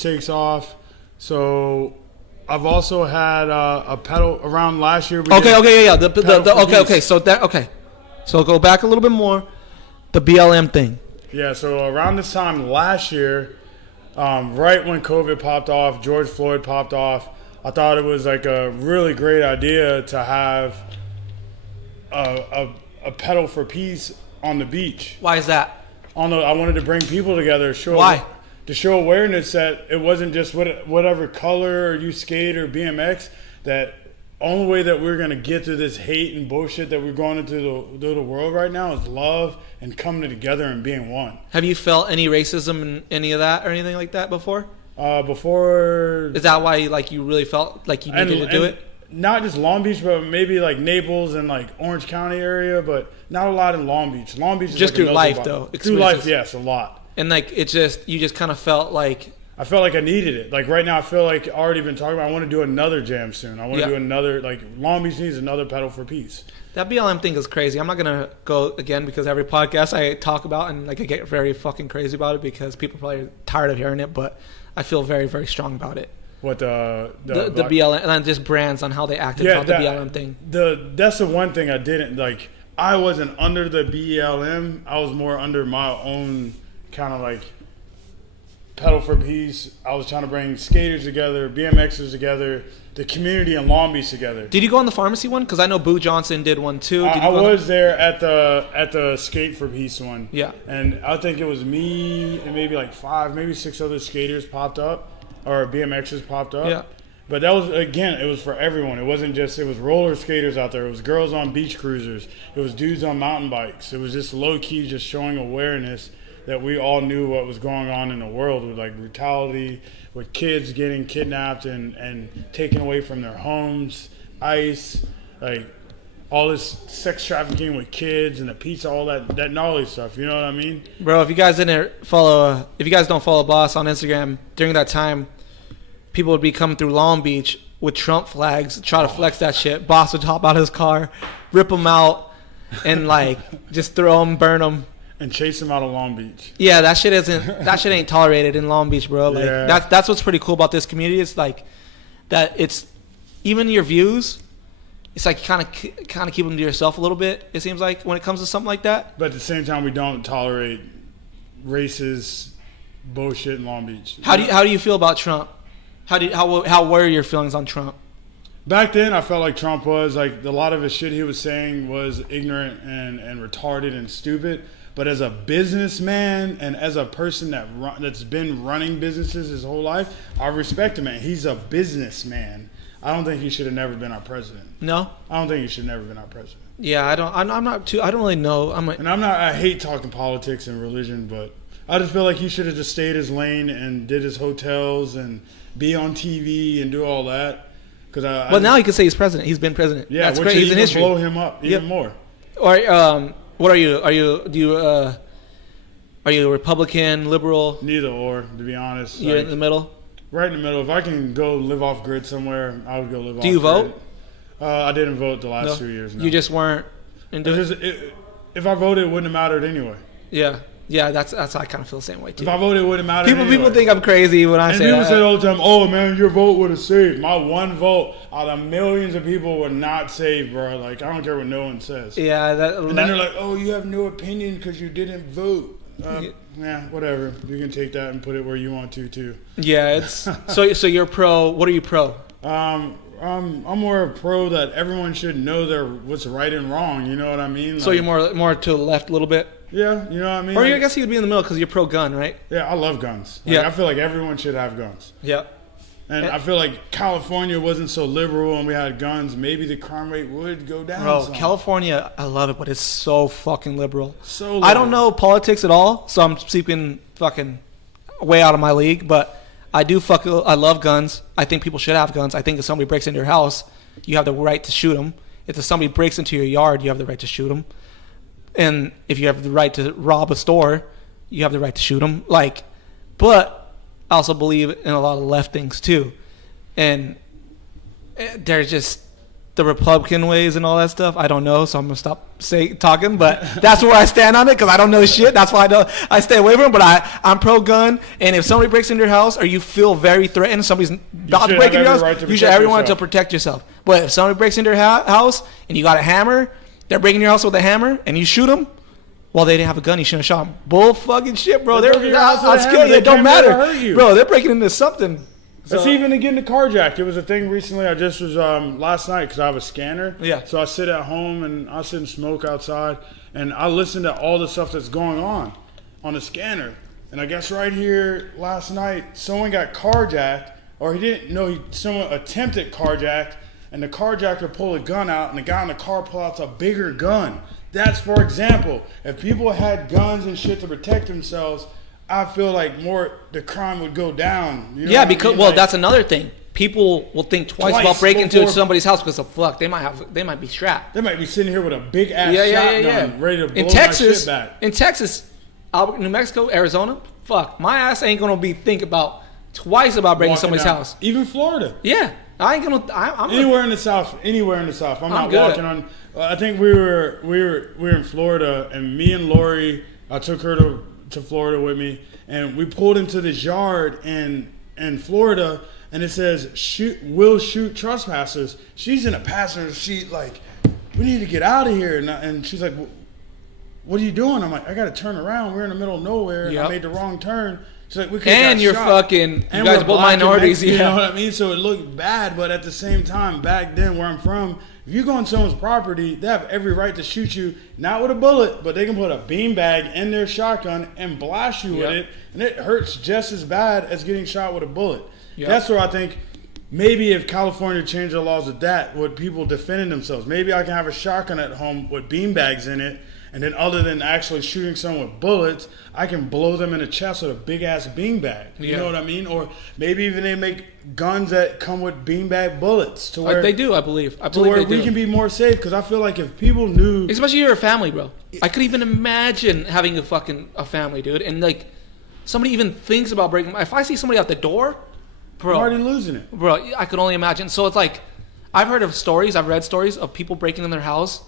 takes off. So I've also had a pedal around last year. Okay. So go back a little bit more. The BLM thing. Yeah. So around this time last year, right when COVID popped off, George Floyd popped off, I thought it was like a really great idea to have a pedal for peace on the beach. Why is that? I wanted to bring people together. Why? To show awareness that it wasn't just whatever color you skate or BMX, that only way that we're going to get through this hate and bullshit that we're going into the world right now is love and coming together and being one. Have you felt any racism in any of that or anything like that before? Before. Is that why, like, you really felt like you needed to do it? Not just Long Beach, but maybe like Naples and like Orange County area, but not a lot in Long Beach. Long Beach is just like through life, though. Through life, yes, a lot. And like, you just kind of felt like. I felt like I needed it. Like right now, I feel like I've already been talking about. I want to do another jam soon. I want to do another. Like Long Beach needs another pedal for peace. That BLM thing is crazy. I'm not gonna go again because every podcast I talk about and like I get very fucking crazy about it because people probably are tired of hearing it. But I feel very, very strong about it. What the BLM and just brands on how they acted about the BLM thing. That's the one thing I didn't like. I wasn't under the BLM. I was more under my own kind of like pedal for peace. I was trying to bring skaters together, BMXers together, the community in Long Beach together. Did you go on the pharmacy one? Because I know Boo Johnson did one too. I was there at the Skate for Peace one. Yeah. And I think it was me and maybe like 5, maybe 6 other skaters popped up, or BMXers popped up. Yeah. But that was, again, it was for everyone. It wasn't just, it was roller skaters out there. It was girls on beach cruisers. It was dudes on mountain bikes. It was just low-key just showing awareness that we all knew what was going on in the world with like brutality, with kids getting kidnapped and taken away from their homes, ICE, like all this sex trafficking with kids and the pizza, all that gnarly stuff. You know what I mean? Bro, if you guys don't follow Boss on Instagram, during that time, people would be coming through Long Beach with Trump flags, try to flex that shit. Boss would hop out of his car, rip them out, and like just throw them, burn them. And chase them out of Long Beach. Yeah, that shit ain't tolerated in Long Beach, bro. Like Yeah. that's what's pretty cool about this community. It's like that. It's even your views. It's like kind of keep them to yourself a little bit. It seems like when it comes to something like that. But at the same time, we don't tolerate racist bullshit in Long Beach. How do you feel about Trump? How were your feelings on Trump? Back then, I felt like Trump was like a lot of his shit he was saying was ignorant and retarded and stupid. But as a businessman and as a person that's been running businesses his whole life, I respect him, man. He's a businessman. I don't think he should have never been our president. No? I don't think he should have never been our president. Yeah, I don't really know. I hate talking politics and religion, but I just feel like he should have just stayed his lane and did his hotels and be on TV and do all that. Now he can say he's president. He's been president. Yeah, that's which great. He's in history. Blow him up even more. Or what are you? Are you a Republican, liberal? Neither or, to be honest. You're in the middle. Right in the middle. If I can go live off grid somewhere, I would go live off grid. Do you vote? I didn't vote the last 2 years. No. You just weren't into If I voted, it wouldn't have mattered anyway. Yeah. Yeah, that's how I kind of feel the same way, too. If I voted, it wouldn't matter anyway. People think I'm crazy when I say that. And people say all the time, oh, man, your vote would have saved. My one vote out of millions of people would not save, bro. Like, I don't care what no one says. Yeah. And then they're like, oh, you have no opinion because you didn't vote. Yeah, whatever. You can take that and put it where you want to, too. Yeah, it's so you're pro. What are you pro? I'm more pro that everyone should know what's right and wrong. You know what I mean? So you're more to the left a little bit? Yeah, you know what I mean? Or I guess you would be in the middle because you're pro-gun, right? Yeah, I love guns. Yeah. I feel like everyone should have guns. Yeah. And I feel like California wasn't so liberal and we had guns. Maybe the crime rate would go down. Bro, some. California, I love it, but it's so fucking liberal. So liberal. I don't know politics at all, so I'm speaking fucking way out of my league, but I love guns. I think people should have guns. I think if somebody breaks into your house, you have the right to shoot them. If somebody breaks into your yard, you have the right to shoot them. And if you have the right to rob a store, you have the right to shoot them. But I also believe in a lot of left things too. And there's just the Republican ways and all that stuff. I don't know, so I'm going to stop talking. But that's where I stand on it because I don't know shit. That's why I stay away from it. But I'm pro-gun. And if somebody breaks into your house or you feel very threatened, somebody's about to break into your house, you should have every right to protect yourself. But if somebody breaks into your house and you got a hammer, they're breaking your house with a hammer, and you shoot them. Well, they didn't have a gun. You shouldn't have shot them. Bull fucking shit, bro. I'm scared. It don't matter, bro. They're breaking into something. So, it's even getting the carjacked. It was a thing recently. I just was last night because I have a scanner. Yeah. So I sit at home and I sit and smoke outside, and I listen to all the stuff that's going on the scanner. And I guess right here last night, someone got carjacked, or he didn't know. Someone attempted carjacked. And the carjacker pulled a gun out, and the guy in the car pulled out a bigger gun. That's, for example, if people had guns and shit to protect themselves, I feel like the crime would go down. You know because that's another thing. People will think twice about breaking into somebody's house because they might be strapped. They might be sitting here with a big ass shotgun ready to blow my shit back. In Texas, New Mexico, Arizona, my ass ain't gonna be think about twice about breaking somebody's house. Even Florida. Yeah. I ain't gonna. I'm anywhere in the south. I'm not good. walking on. I think we were in Florida, and me and Lori. I took her to Florida with me, and we pulled into this yard in Florida, and it says will shoot trespassers. She's in a passenger seat, like, we need to get out of here, and she's like, what are you doing? I'm like, I got to turn around. We're in the middle of nowhere, and I made the wrong turn. Like, we and you're shot. Fucking, you guys both minorities. You know what I mean? So it looked bad, but at the same time, back then where I'm from, if you go on someone's property, they have every right to shoot you, not with a bullet, but they can put a beanbag in their shotgun and blast you with it, and it hurts just as bad as getting shot with a bullet. Yep. That's where I think maybe if California changed the laws with that, would people defending themselves? Maybe I can have a shotgun at home with beanbags in it, and then other than actually shooting someone with bullets, I can blow them in the chest with a big-ass beanbag. You know what I mean? Or maybe even they make guns that come with beanbag bullets. To where they do, I believe. To where we can be more safe. Because I feel like if people knew... Especially you're a family, bro. I could even imagine having a family, dude. And, somebody even thinks about breaking... If I see somebody out the door, bro... I'm already losing it. Bro, I could only imagine. So it's like... I've read stories of people breaking in their house.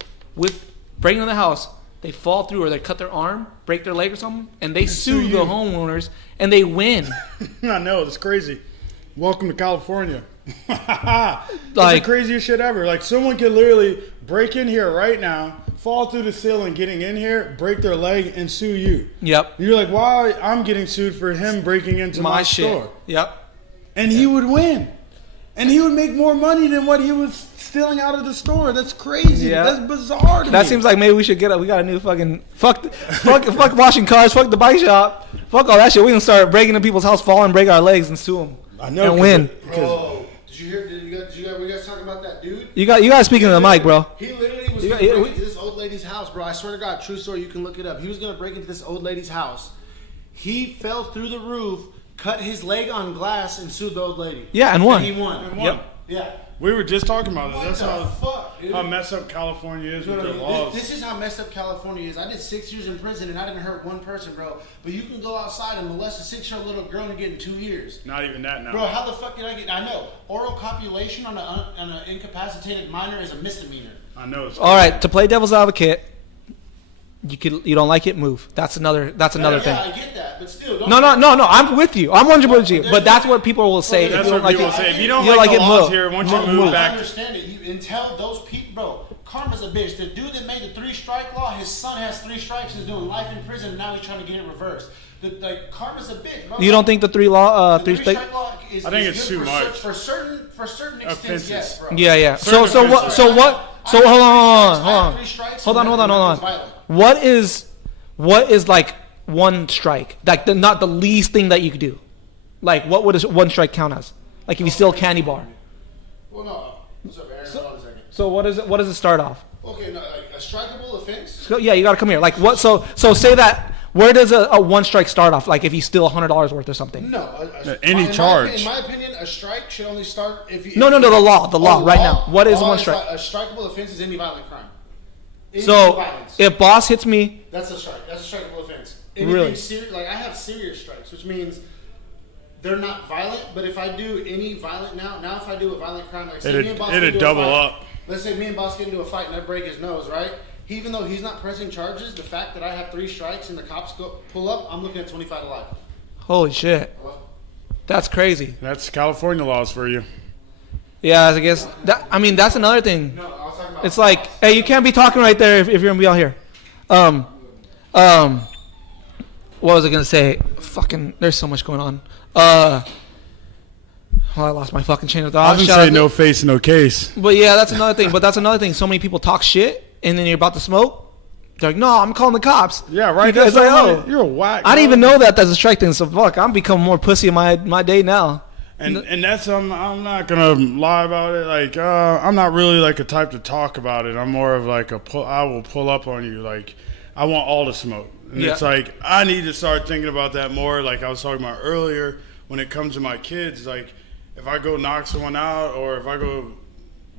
Breaking in the house... They fall through or they cut their arm, break their leg or something, and they sue the homeowners, and they win. I know, it's crazy. Welcome to California. It's the craziest shit ever. Like, someone could literally break in here right now, fall through the ceiling getting in here, break their leg, and sue you. Yep. And you're like, why I'm getting sued for him breaking into my store? Yep. And he would win. And he would make more money than what he was stealing out of the store. That's crazy. Yeah. That's bizarre to me. That seems like maybe we should we got a new fucking fuck washing cars, fuck the bike shop, fuck all that shit. We can start breaking into people's house, fall and break our legs and sue them. I know. And win. Bro, did you guys talk about that dude? You guys speaking to the mic, bro. He literally was going to break into this old lady's house, bro. I swear to God, true story. You can look it up. He was going to break into this old lady's house. He fell through the roof, cut his leg on glass, and sued the old lady. Yeah, and won. And he won. Yep. Yeah. We were just talking about What this. That's the fuck, dude? how messed up California is with their laws. This is how messed up California is. I did 6 years in prison and I didn't hurt one person, bro. But you can go outside and molest a 6-year-old little girl and get in 2 years. Not even that now. Bro, how the fuck did I get? I know. Oral copulation on an incapacitated minor is a misdemeanor. I know. All right, to play devil's advocate, you don't like it, move. That's another thing. Yeah, I get that, but still. No, I'm with you. I'm 100% with you. But that's what people will say. That's if you what don't people like say. it, If you don't you like the it, laws move. here, once you move I back. understand it. Until those people, bro, karma's a bitch. The dude that made the 3-strike law, his son has 3 strikes and is doing life in prison, and now he's trying to get it reversed. Karma's a bitch, bro. You don't think the three strike law is I think it's good too much. For certain extents, Offenses. yes, bro. Yeah. So Certain what? So what? So hold on. What is like one strike? Like not the least thing that you could do. Like what would one strike count as? Like if you steal a candy bar. Well, no. What's up, Aaron? Hold on a second. So what is it? What does it start off? Okay, no, like a strikeable offense. So, yeah, you got to come here. Like what? So say that. Where does a one strike start off? Like if you steal $100 worth or something? No, any charge. In my opinion, a strike should only start if you. No, the law right now. What is one strike? A strikeable offense is any violent crime. So if boss hits me, that's a strike. That's a strikeable offense. Really? Like I have serious strikes, which means they're not violent. But if I do any violent now if I do a violent crime, like say me and boss get into a double fight, up. Let's say me and boss get into a fight and I break his nose, right? Even though he's not pressing charges, the fact that I have 3 strikes and the cops pull up, I'm looking at 25 to life. holy shit, that's crazy. That's California laws for you. Yeah, I guess that's another thing. No, I was talking about. It's like, hey, you can't be talking right there if you're gonna be out here. What was I gonna say? Fucking, there's so much going on. Well, I lost my fucking chain of thought. I was gonna say no face, no case. But yeah, that's another thing. So many people talk shit, and then you're about to smoke. They're like, no, I'm calling the cops. Yeah, right. Because That's like, you're a whack. I didn't even know that's a strike thing. So fuck, I'm becoming more pussy in my day now. And that's I'm not gonna lie about it. Like I'm not really like a type to talk about it. I'm more of like I will pull up on you. Like I want all the smoke. And it's like I need to start thinking about that more. Like I was talking about earlier, when it comes to my kids, like if I go knock someone out or if I go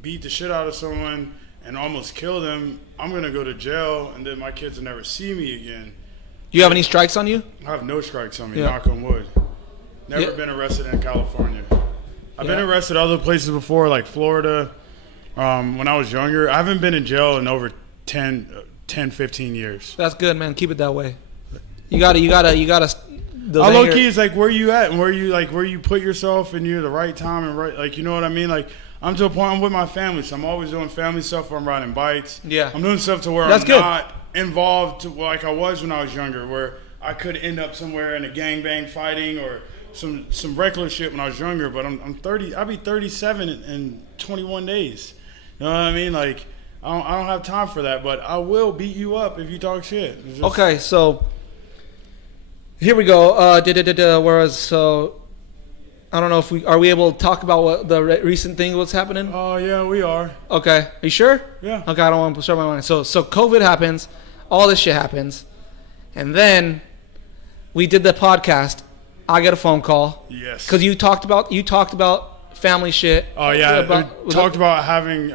beat the shit out of someone and almost kill them, I'm gonna go to jail and then my kids will never see me again. You have any strikes on you? I have no strikes on me. Yeah. Knock on wood. Never been arrested in California. I've been arrested other places before, like Florida. When I was younger, I haven't been in jail in over 10, 15 years. That's good, man. Keep it that way. You gotta. All low key is like where you at and where you put yourself and you're the right time and right, like, you know what I mean? Like I'm to a point I'm with my family, so I'm always doing family stuff where I'm riding bikes. Yeah. I'm doing stuff to where That's I'm good. not involved like I was when I was younger, where I could end up somewhere in a gangbang fighting or some regular shit when I was younger. But I'm 30. I'll be 37 in 21 days. You know what I mean? Like I don't have time for that. But I will beat you up if you talk shit. Okay, so here we go. So I don't know if are we able to talk about what the recent thing what's happening? Oh yeah, we are. Okay, are you sure? Yeah. Okay, I don't want to start my mind. So COVID happens, all this shit happens, and then we did the podcast. I get a phone call. Yes. Because you talked about family shit. Oh yeah, we talked about having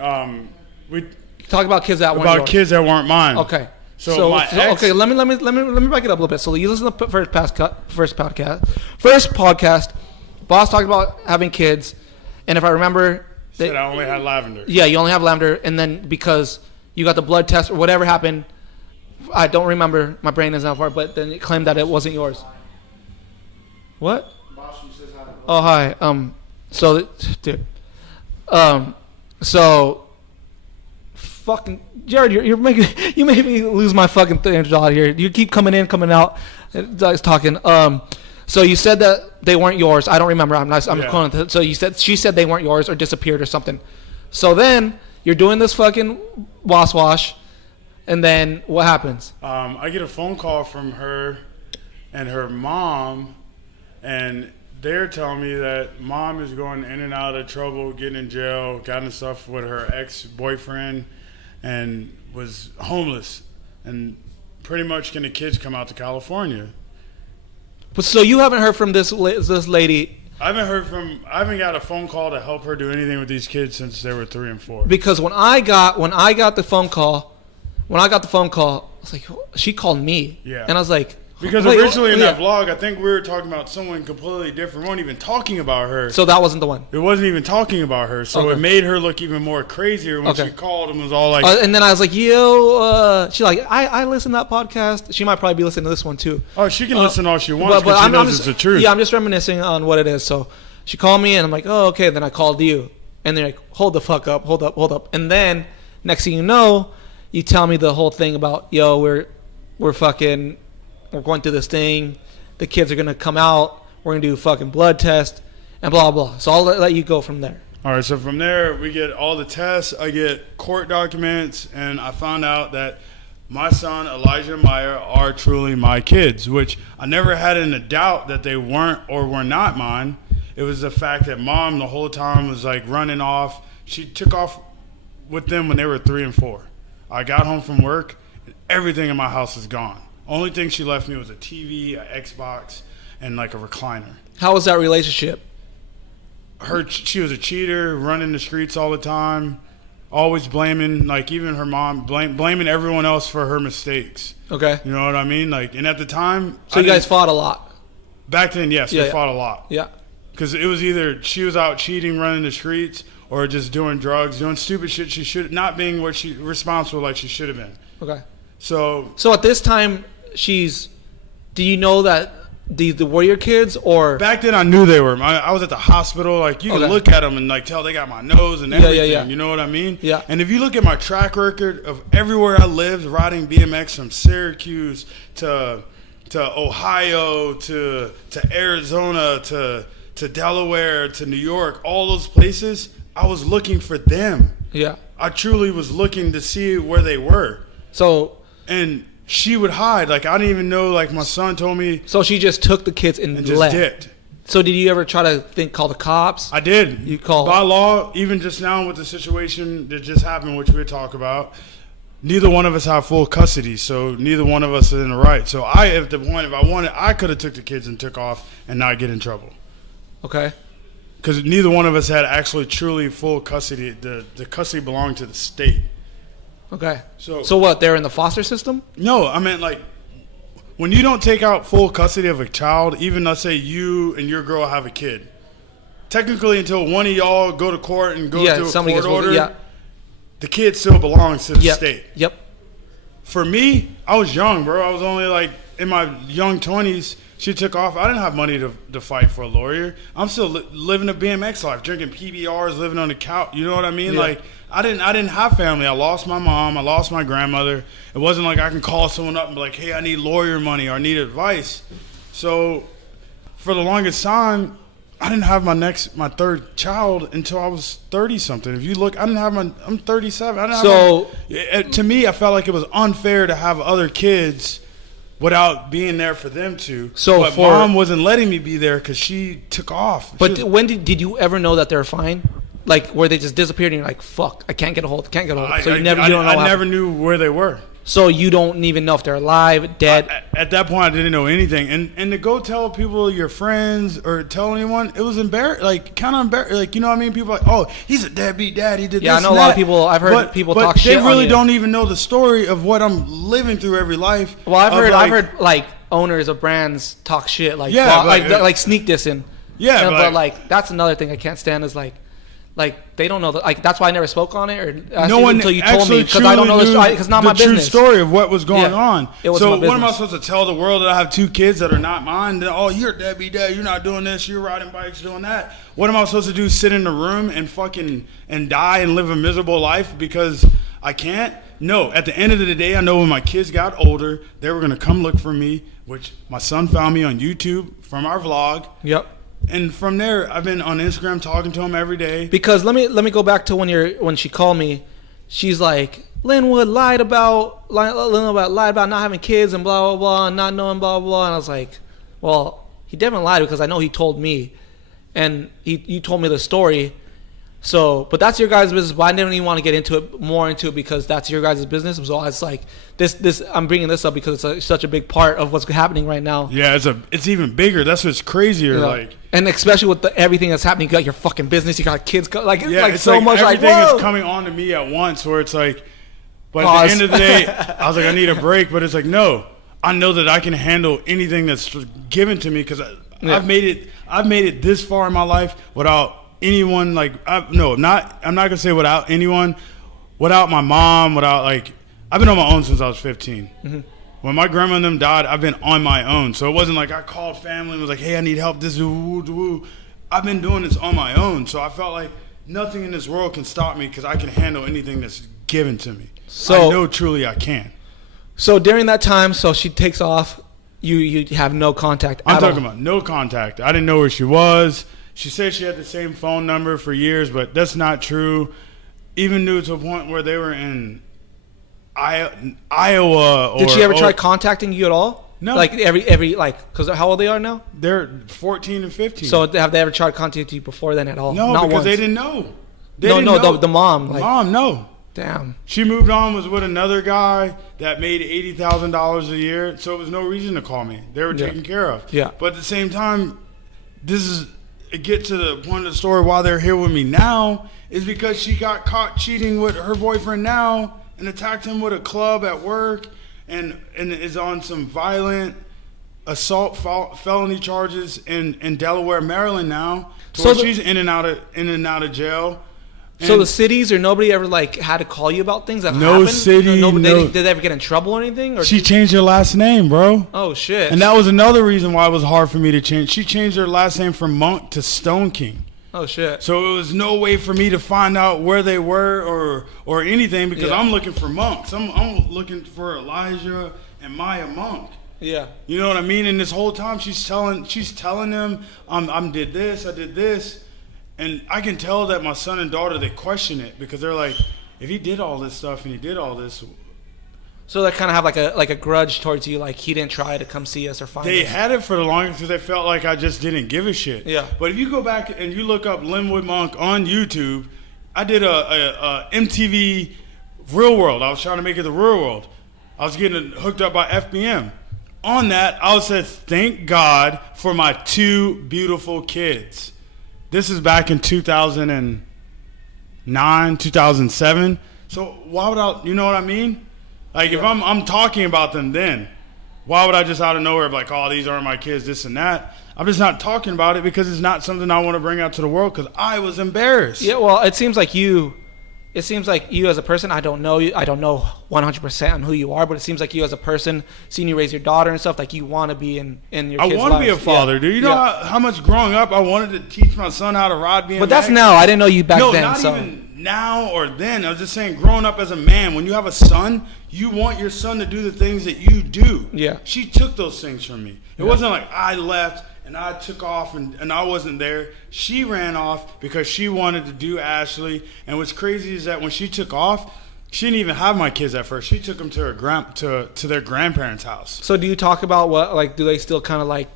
we talked about kids that weren't yours. kids that weren't mine. Okay. So my ex, okay, let me back it up a little bit. So you listen to the first podcast. Boss talked about having kids, and if I remember, said I only had lavender. Yeah, you only have lavender, and then because you got the blood test or whatever happened, I don't remember. My brain is not far, but then it claimed that it wasn't yours. What? Oh hi. So dude. So fucking Jared, you made me lose my fucking $300 here. You keep coming in, coming out. It's talking. So you said that they weren't yours. I don't remember. I'm calling. So she said they weren't yours or disappeared or something. So then you're doing this fucking wash, and then what happens? I get a phone call from her and her mom, and they're telling me that mom is going in and out of trouble, getting in jail, got in stuff with her ex-boyfriend, and was homeless, and pretty much can the kids come out to California? But so you haven't heard from this lady I haven't got a phone call to help her do anything with these kids since they were 3 and 4. Because when I got the phone call, I was like, she called me. Yeah. And I was like, because wait, originally in that vlog, I think we were talking about someone completely different. We weren't even talking about her. So that wasn't the one. It wasn't even talking about her. So it made her look even more crazier when she called and was all like... and then I was like, yo, she's like, I listen to that podcast. She might probably be listening to this one too. Oh, she can listen all she wants because she knows it's the truth. Yeah, I'm just reminiscing on what it is. So she called me and I'm like, oh, okay. Then I called you. And they're like, hold the fuck up, hold up. And then next thing you know, you tell me the whole thing about, yo, we're going through this thing. The kids are going to come out. We're going to do a fucking blood test and blah, blah. So I'll let you go from there. All right. So from there, we get all the tests. I get court documents. And I found out that my son, Elijah and Maya, are truly my kids, which I never had in a doubt that they weren't or were not mine. It was the fact that mom the whole time was like running off. She took off with them when they were 3 and 4. I got home from work and everything in my house is gone. Only thing she left me was a TV, an Xbox, and like a recliner. How was that relationship? She was a cheater, running the streets all the time, always blaming, like even her mom, blaming everyone else for her mistakes. Okay. You know what I mean? Like, and at the time, so you guys fought a lot. Back then, yes, we fought a lot. Yeah. Because it was either she was out cheating, running the streets, or just doing drugs, doing stupid shit. She should not being what she responsible like she should have been. Okay. So at this time, do you know that the Warrior kids or back then I knew they were. I was at the hospital. Like you can look at them and like tell they got my nose and everything. Yeah. You know what I mean? Yeah. And if you look at my track record of everywhere I lived, riding BMX from Syracuse to Ohio to Arizona to Delaware to New York, all those places, I was looking for them. Yeah. I truly was looking to see where they were. And she would hide. Like, I didn't even know, like, my son told me. So she just took the kids and just left. dipped. So did you ever try to call the cops? I did. You called? By law, even just now with the situation that just happened, which we'll talk about, neither one of us have full custody. So neither one of us is in the right. So if I wanted, I could have took the kids and took off and not get in trouble. Okay. Because neither one of us had actually truly full custody. The custody belonged to the state. Okay. So what? They're in the foster system? No, I meant like when you don't take out full custody of a child, even let's say you and your girl have a kid, technically until one of y'all go to court and go to a court order, the kid still belongs to the state. Yep. For me, I was young, bro. I was only like in my young 20s. She took off. I didn't have money to fight for a lawyer. I'm still living a BMX life, drinking PBRs, living on the couch. You know what I mean? Yeah. Like I didn't have family. I lost my mom. I lost my grandmother. It wasn't like I can call someone up and be like, hey, I need lawyer money or I need advice. So for the longest time, I didn't have my third child until I was 30 something. If you look, I'm 37. To me, I felt like it was unfair to have other kids without being there for them to. But mom wasn't letting me be there because she took off. But when did you ever know that they were fine? Like where they just disappeared and you're like, fuck, I can't get a hold. So you never knew where they were. So you don't even know if they're alive, dead. At that point, I didn't know anything. And to go tell people, your friends, or tell anyone, it was embarrassing. Like kind of embarrassing. Like, you know what I mean? People are like, oh, he's a deadbeat dad. He did this. Yeah, I know a lot of people. I've heard people talk shit. But they really on don't even know the story of what I'm living through every life. Well, I've heard like owners of brands talk shit, like like sneak dissing. Yeah, but like that's another thing I can't stand is like they don't know that's why I never spoke on it or no one until you told me because I don't know because it's not my business. The true story of what was going on. So what am I supposed to tell the world that I have 2 kids that are not mine? That, oh, you're a deadbeat dad. You're not doing this. You're riding bikes, doing that. What am I supposed to do? Sit in the room and die and live a miserable life because I can't? No. At the end of the day, I know when my kids got older, they were gonna come look for me. Which my son found me on YouTube from our vlog. Yep. And from there, I've been on Instagram talking to him every day. Because let me go back to when she called me. She's like, Linwood lied about not having kids and blah blah blah and not knowing blah blah blah. And I was like, well, he definitely lied because I know he told me, and you told me the story. So, but that's your guys' business. But I didn't even want to get into it because that's your guys' business. So it's like this. I'm bringing this up because it's such a big part of what's happening right now. Yeah, it's even bigger. That's what's crazier. Yeah. Like, and especially with everything that's happening, you got your fucking business, you got kids. it's so much. Everything whoa. is coming on to me at once. Where it's like, but at the end of the day, I was like, I need a break. But it's like, no, I know that I can handle anything that's given to me because I've made it. I've made it this far in my life without anyone. Like, I'm not gonna say without anyone, without my mom, without like, I've been on my own since I was 15. Mm-hmm. When my grandma and them died, I've been on my own. So it wasn't like I called family and was like, hey, I need help. This woo. I've been doing this on my own. So I felt like nothing in this world can stop me because I can handle anything that's given to me. So I know truly I can. So during that time, so she takes off. You have no contact at all. I'm talking about no contact. I didn't know where she was. She said she had the same phone number for years, but that's not true. Even knew to a point where they were in Iowa. Did she ever try contacting you at all? No. Like every because how old they are now? They're 14 and 15. So have they ever tried contacting you before then at all? No, Not because once. they didn't know. The mom. Like, mom, no. Damn. She moved on, was with another guy that made $80,000 a year, so it was no reason to call me. They were taken care of. Yeah. But at the same time, it gets to the point of the story why they're here with me now is because she got caught cheating with her boyfriend now and attacked him with a club at work and is on some violent assault felony charges in Delaware, Maryland now. So she's in and out of jail. So the cities or nobody ever like had to call you about things that no happened? City, no. Did they ever get in trouble or anything? Or she changed her last name, bro. Oh shit! And that was another reason why it was hard for me to change. She changed her last name from Monk to Stone King. Oh shit! So it was no way for me to find out where they were or anything because I'm looking for monks. I'm looking for Elijah and Maya Monk. Yeah. You know what I mean? And this whole time she's telling them I did this. And I can tell that my son and daughter, they question it because they're like, if he did all this stuff and he did all this. So they kind of have like a grudge towards you, like he didn't try to come see us or find us. They had it for the longest because they felt like I just didn't give a shit. Yeah. But if you go back and you look up Linwood Monk on YouTube, I did a MTV Real World. I was trying to make it the Real World. I was getting hooked up by FBM. On that, I said, thank God for my 2 beautiful kids. This is back in 2009, 2007. So why would I, you know what I mean? Like if I'm talking about them then, why would I just out of nowhere be like, oh, these aren't my kids, this and that? I'm just not talking about it because it's not something I want to bring out to the world because I was embarrassed. Yeah, well, it seems like you as a person, I don't know you. I don't know 100% on who you are, but it seems like you as a person, seeing you raise your daughter and stuff, like you want to be in your kids' lives. I want to be a father, dude. You know how much growing up I wanted to teach my son how to ride BMX? But that's now. I didn't know you back then. No, not even now or then. I was just saying growing up as a man, when you have a son, you want your son to do the things that you do. Yeah. She took those things from me. It wasn't like I left and I took off and I wasn't there. She ran off because she wanted to do Ashley. And what's crazy is that when she took off, she didn't even have my kids at first. She took them to her to their grandparents' house. So do you talk about what, like, do they still kind of like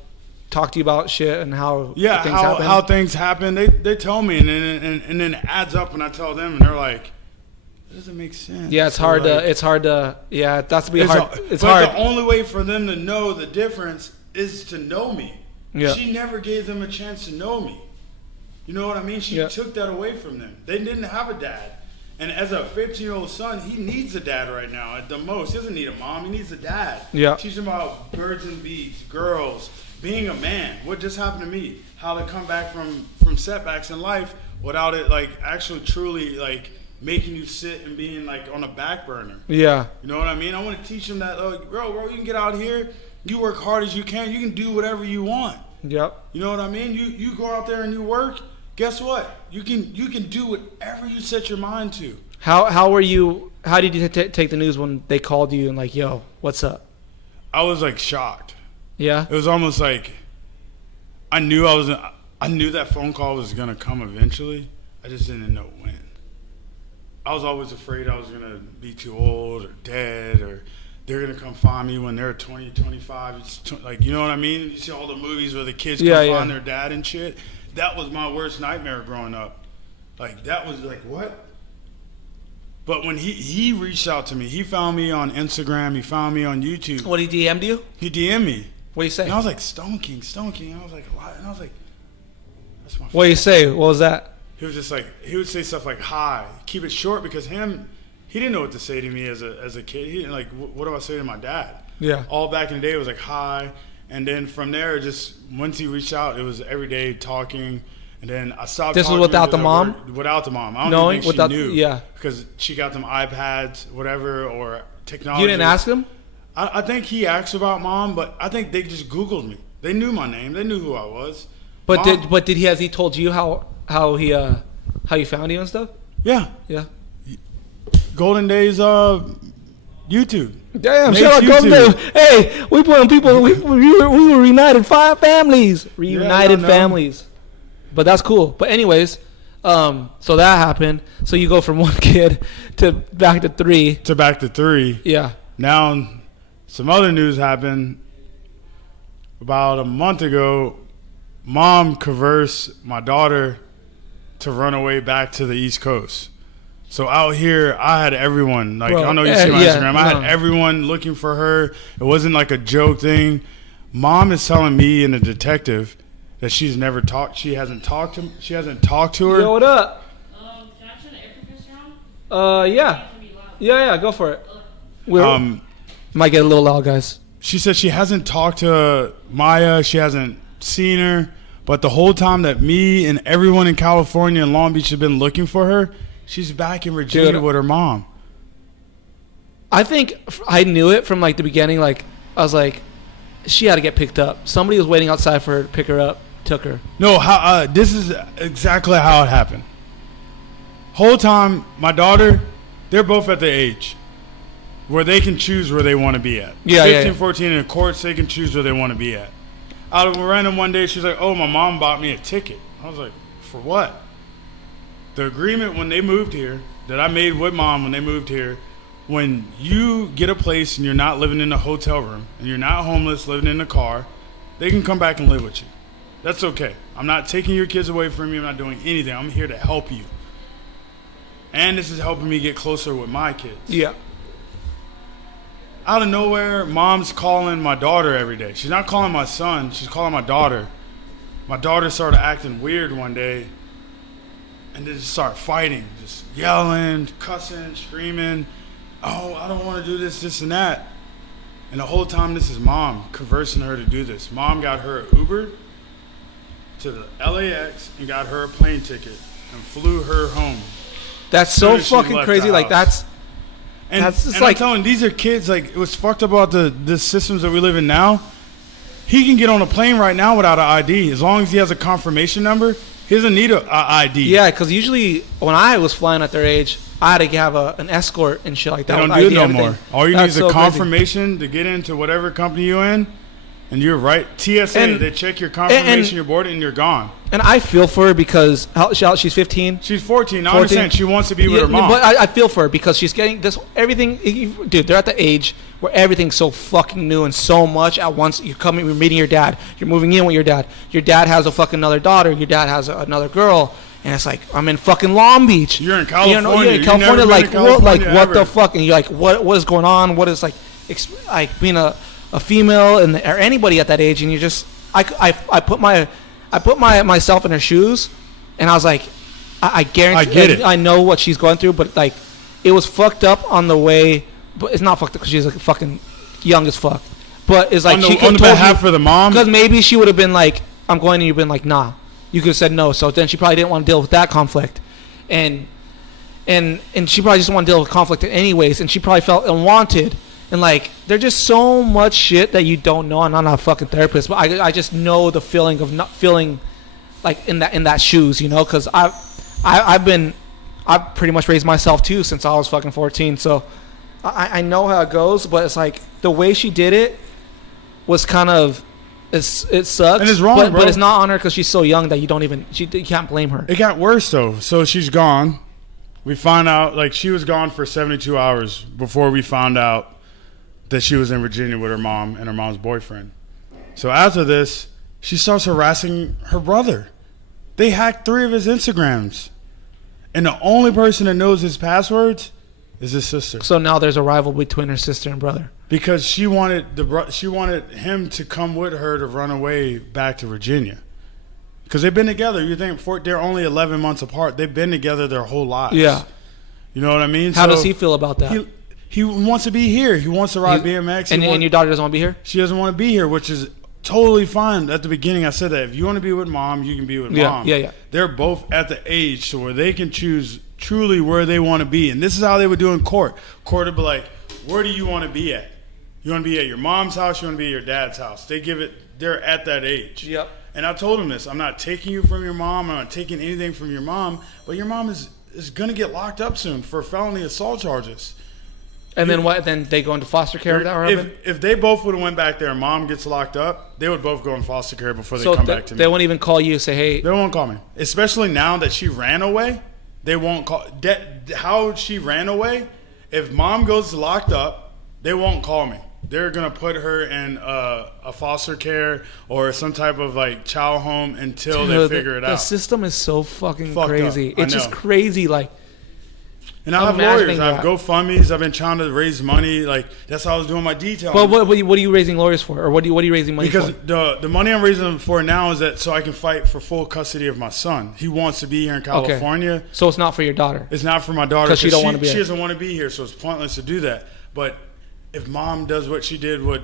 talk to you about shit and how things happen? How things happen. They tell me and then it adds up and I tell them and they're like, it doesn't make sense. Yeah, it's hard to yeah, that's to be hard. It's but hard. The only way for them to know the difference is to know me. Yeah. She never gave them a chance to know me. You know what I mean? She took that away from them. They didn't have a dad. And as a 15-year-old son, he needs a dad right now at the most. He doesn't need a mom. He needs a dad. Yeah. Teach him about birds and bees, girls, being a man. What just happened to me? How to come back from setbacks in life without it, like, actually truly, like, making you sit and being, like, on a back burner. Yeah. You know what I mean? I want to teach him that, bro, you can get out here. You work hard as you can. You can do whatever you want. Yep. You know what I mean? You go out there and you work. Guess what? You can do whatever you set your mind to. How were you? How did you take the news when they called you and like, yo, what's up? I was like shocked. Yeah. It was almost like I knew that phone call was gonna come eventually. I just didn't know when. I was always afraid I was gonna be too old or dead or they're going to come find me when they're 20, 25. It's like, you know what I mean? You see all the movies where the kids come find their dad and shit. That was my worst nightmare growing up. Like, that was like, what? But when he reached out to me, he found me on Instagram, he found me on YouTube. What, he DM'd you? He DM'd me. What do you say? And I was like, Stone King. And I was like, what? And I was like, that's my What do you say? What was that? He was just like, he would say stuff like, hi. Keep it short because he didn't know what to say to me as a kid. He didn't like, what do I say to my dad? Yeah. All back in the day, it was like, hi. And then from there, just once he reached out, it was every day talking. And then I stopped. This was without the mom? Without the mom. I don't Knowing even think without, she knew. yeah. Because she got them iPads, whatever, or technology. You didn't ask him? I think he asked about mom, but I think they just Googled me. They knew my name. They knew who I was. But has he told you how you found you and stuff? Yeah. Yeah. Golden Days YouTube. Damn, Made shout out Golden YouTube. Days. Hey, we put people. We were reunited 5 families. Reunited families. But that's cool. But anyways, so that happened. So you go from 1 kid to back to 3. Back to 3. Yeah. Now, some other news happened. About a month ago, mom convinced my daughter to run away back to the East Coast. So out here, I had everyone. Like, I know you see my Instagram. I had everyone looking for her. It wasn't like a joke thing. Mom is telling me and the detective that she hasn't talked to her. Yo, what up? Can I turn the air compressor on? Yeah. Yeah, go for it. Might get a little loud, guys. She said she hasn't talked to Maya. She hasn't seen her. But the whole time that me and everyone in California and Long Beach have been looking for her, she's back in Virginia with her mom. I think I knew it from like the beginning. Like, I was like, she had to get picked up. Somebody was waiting outside for her to pick her up. Took her. No, this is exactly how it happened. Whole time, my daughter, they're both at the age where they can choose where they want to be at. 15, 14 in the courts, they can choose where they want to be at. Out of random one day, she's like, oh, my mom bought me a ticket. I was like, for what? The agreement when they moved here that I made with mom when they moved here, when you get a place and you're not living in a hotel room and you're not homeless, living in a car, they can come back and live with you. That's okay. I'm not taking your kids away from you. I'm not doing anything. I'm here to help you. And this is helping me get closer with my kids. Yeah. Out of nowhere, mom's calling my daughter every day. She's not calling my son. She's calling my daughter. My daughter started acting weird one day. And they just started fighting. Just yelling, cussing, screaming. Oh, I don't want to do this, and that. And the whole time, this is mom conversing her to do this. Mom got her an Uber to the LAX and got her a plane ticket and flew her home. That's so fucking crazy. Like, that's just and like, I'm telling you, these are kids. Like, it was fucked up about the systems that we live in now. He can get on a plane right now without an ID as long as he has a confirmation number. He doesn't need an ID. Yeah, because usually when I was flying at their age, I had to have an escort and shit like that. They don't do it no more. All you need is a confirmation to get into whatever company you're in, and you're right. TSA, they check your confirmation, you're boarded, and you're gone. And I feel for her because she's 15. She's 14. I understand. She wants to be with her mom. But I feel for her because she's getting this everything. Dude, they're at the age where everything's so fucking new and so much at once. You're meeting your dad. You're moving in with your dad. Your dad has a fucking another daughter. Your dad has another girl. And it's like, I'm in fucking Long Beach. You're in California. You're in California. Like, what the fuck? And you're like, what is going on? What is like being a female or anybody at that age? And you just, I put myself in her shoes, and I was like, I guarantee, I get it. I know what she's going through, but like, it was fucked up on the way. But it's not fucked up because she's like fucking young as fuck. But it's like on the behalf of the mom, because maybe she would have been like, I'm going, and you've been like, nah. You could have said no. So then she probably didn't want to deal with that conflict, and she probably just want to deal with conflict anyways. And she probably felt unwanted. And like, there's just so much shit that you don't know. And I'm not a fucking therapist, but I just know the feeling of not feeling like in that shoes, you know? Because I've pretty much raised myself too since I was fucking 14. So I know how it goes. But it's like the way she did it was kind of. It sucks, and it's wrong, bro. But it's not on her because she's so young that you can't blame her. It got worse though. So she's gone. We find out like she was gone for 72 hours before we found out that she was in Virginia with her mom and her mom's boyfriend. So after this, she starts harassing her brother. They hacked 3 of his Instagrams. And the only person that knows his passwords is his sister. So now there's a rival between her sister and brother. Because she wanted him to come with her to run away back to Virginia. Because they've been together. You think they're only 11 months apart. They've been together their whole lives. Yeah. You know what I mean? How does he feel about that? He wants to be here. He wants to ride BMX. And your daughter doesn't want to be here? She doesn't want to be here, which is totally fine. At the beginning, I said that if you want to be with mom, you can be with mom. Yeah. They're both at the age to where they can choose truly where they want to be. And this is how they would do in court. Court would be like, where do you want to be at? You want to be at your mom's house? You want to be at your dad's house? They're at that age. Yep. And I told him this. I'm not taking you from your mom. I'm not taking anything from your mom. But your mom is going to get locked up soon for felony assault charges. And then what? Then they go into foster care? If they both would have went back there and mom gets locked up, they would both go in foster care before they come back to me. They won't even call you and say, hey. They won't call me. Especially now that she ran away, they won't call. How she ran away, if mom goes locked up, they won't call me. They're going to put her in a foster care or some type of like child home until they figure it out. The system is so fucking Fucked crazy. up. It's just crazy. Like, and I have lawyers. I have GoFundMes. I've been trying to raise money. Like that's how I was doing my detail. Well, what are you raising lawyers for, or what are you raising money for? Because the money I'm raising for now is that so I can fight for full custody of my son. He wants to be here in California. Okay. So it's not for your daughter. It's not for my daughter because she don't want to be. She doesn't want to be here, so it's pointless to do that. But if mom does what she did with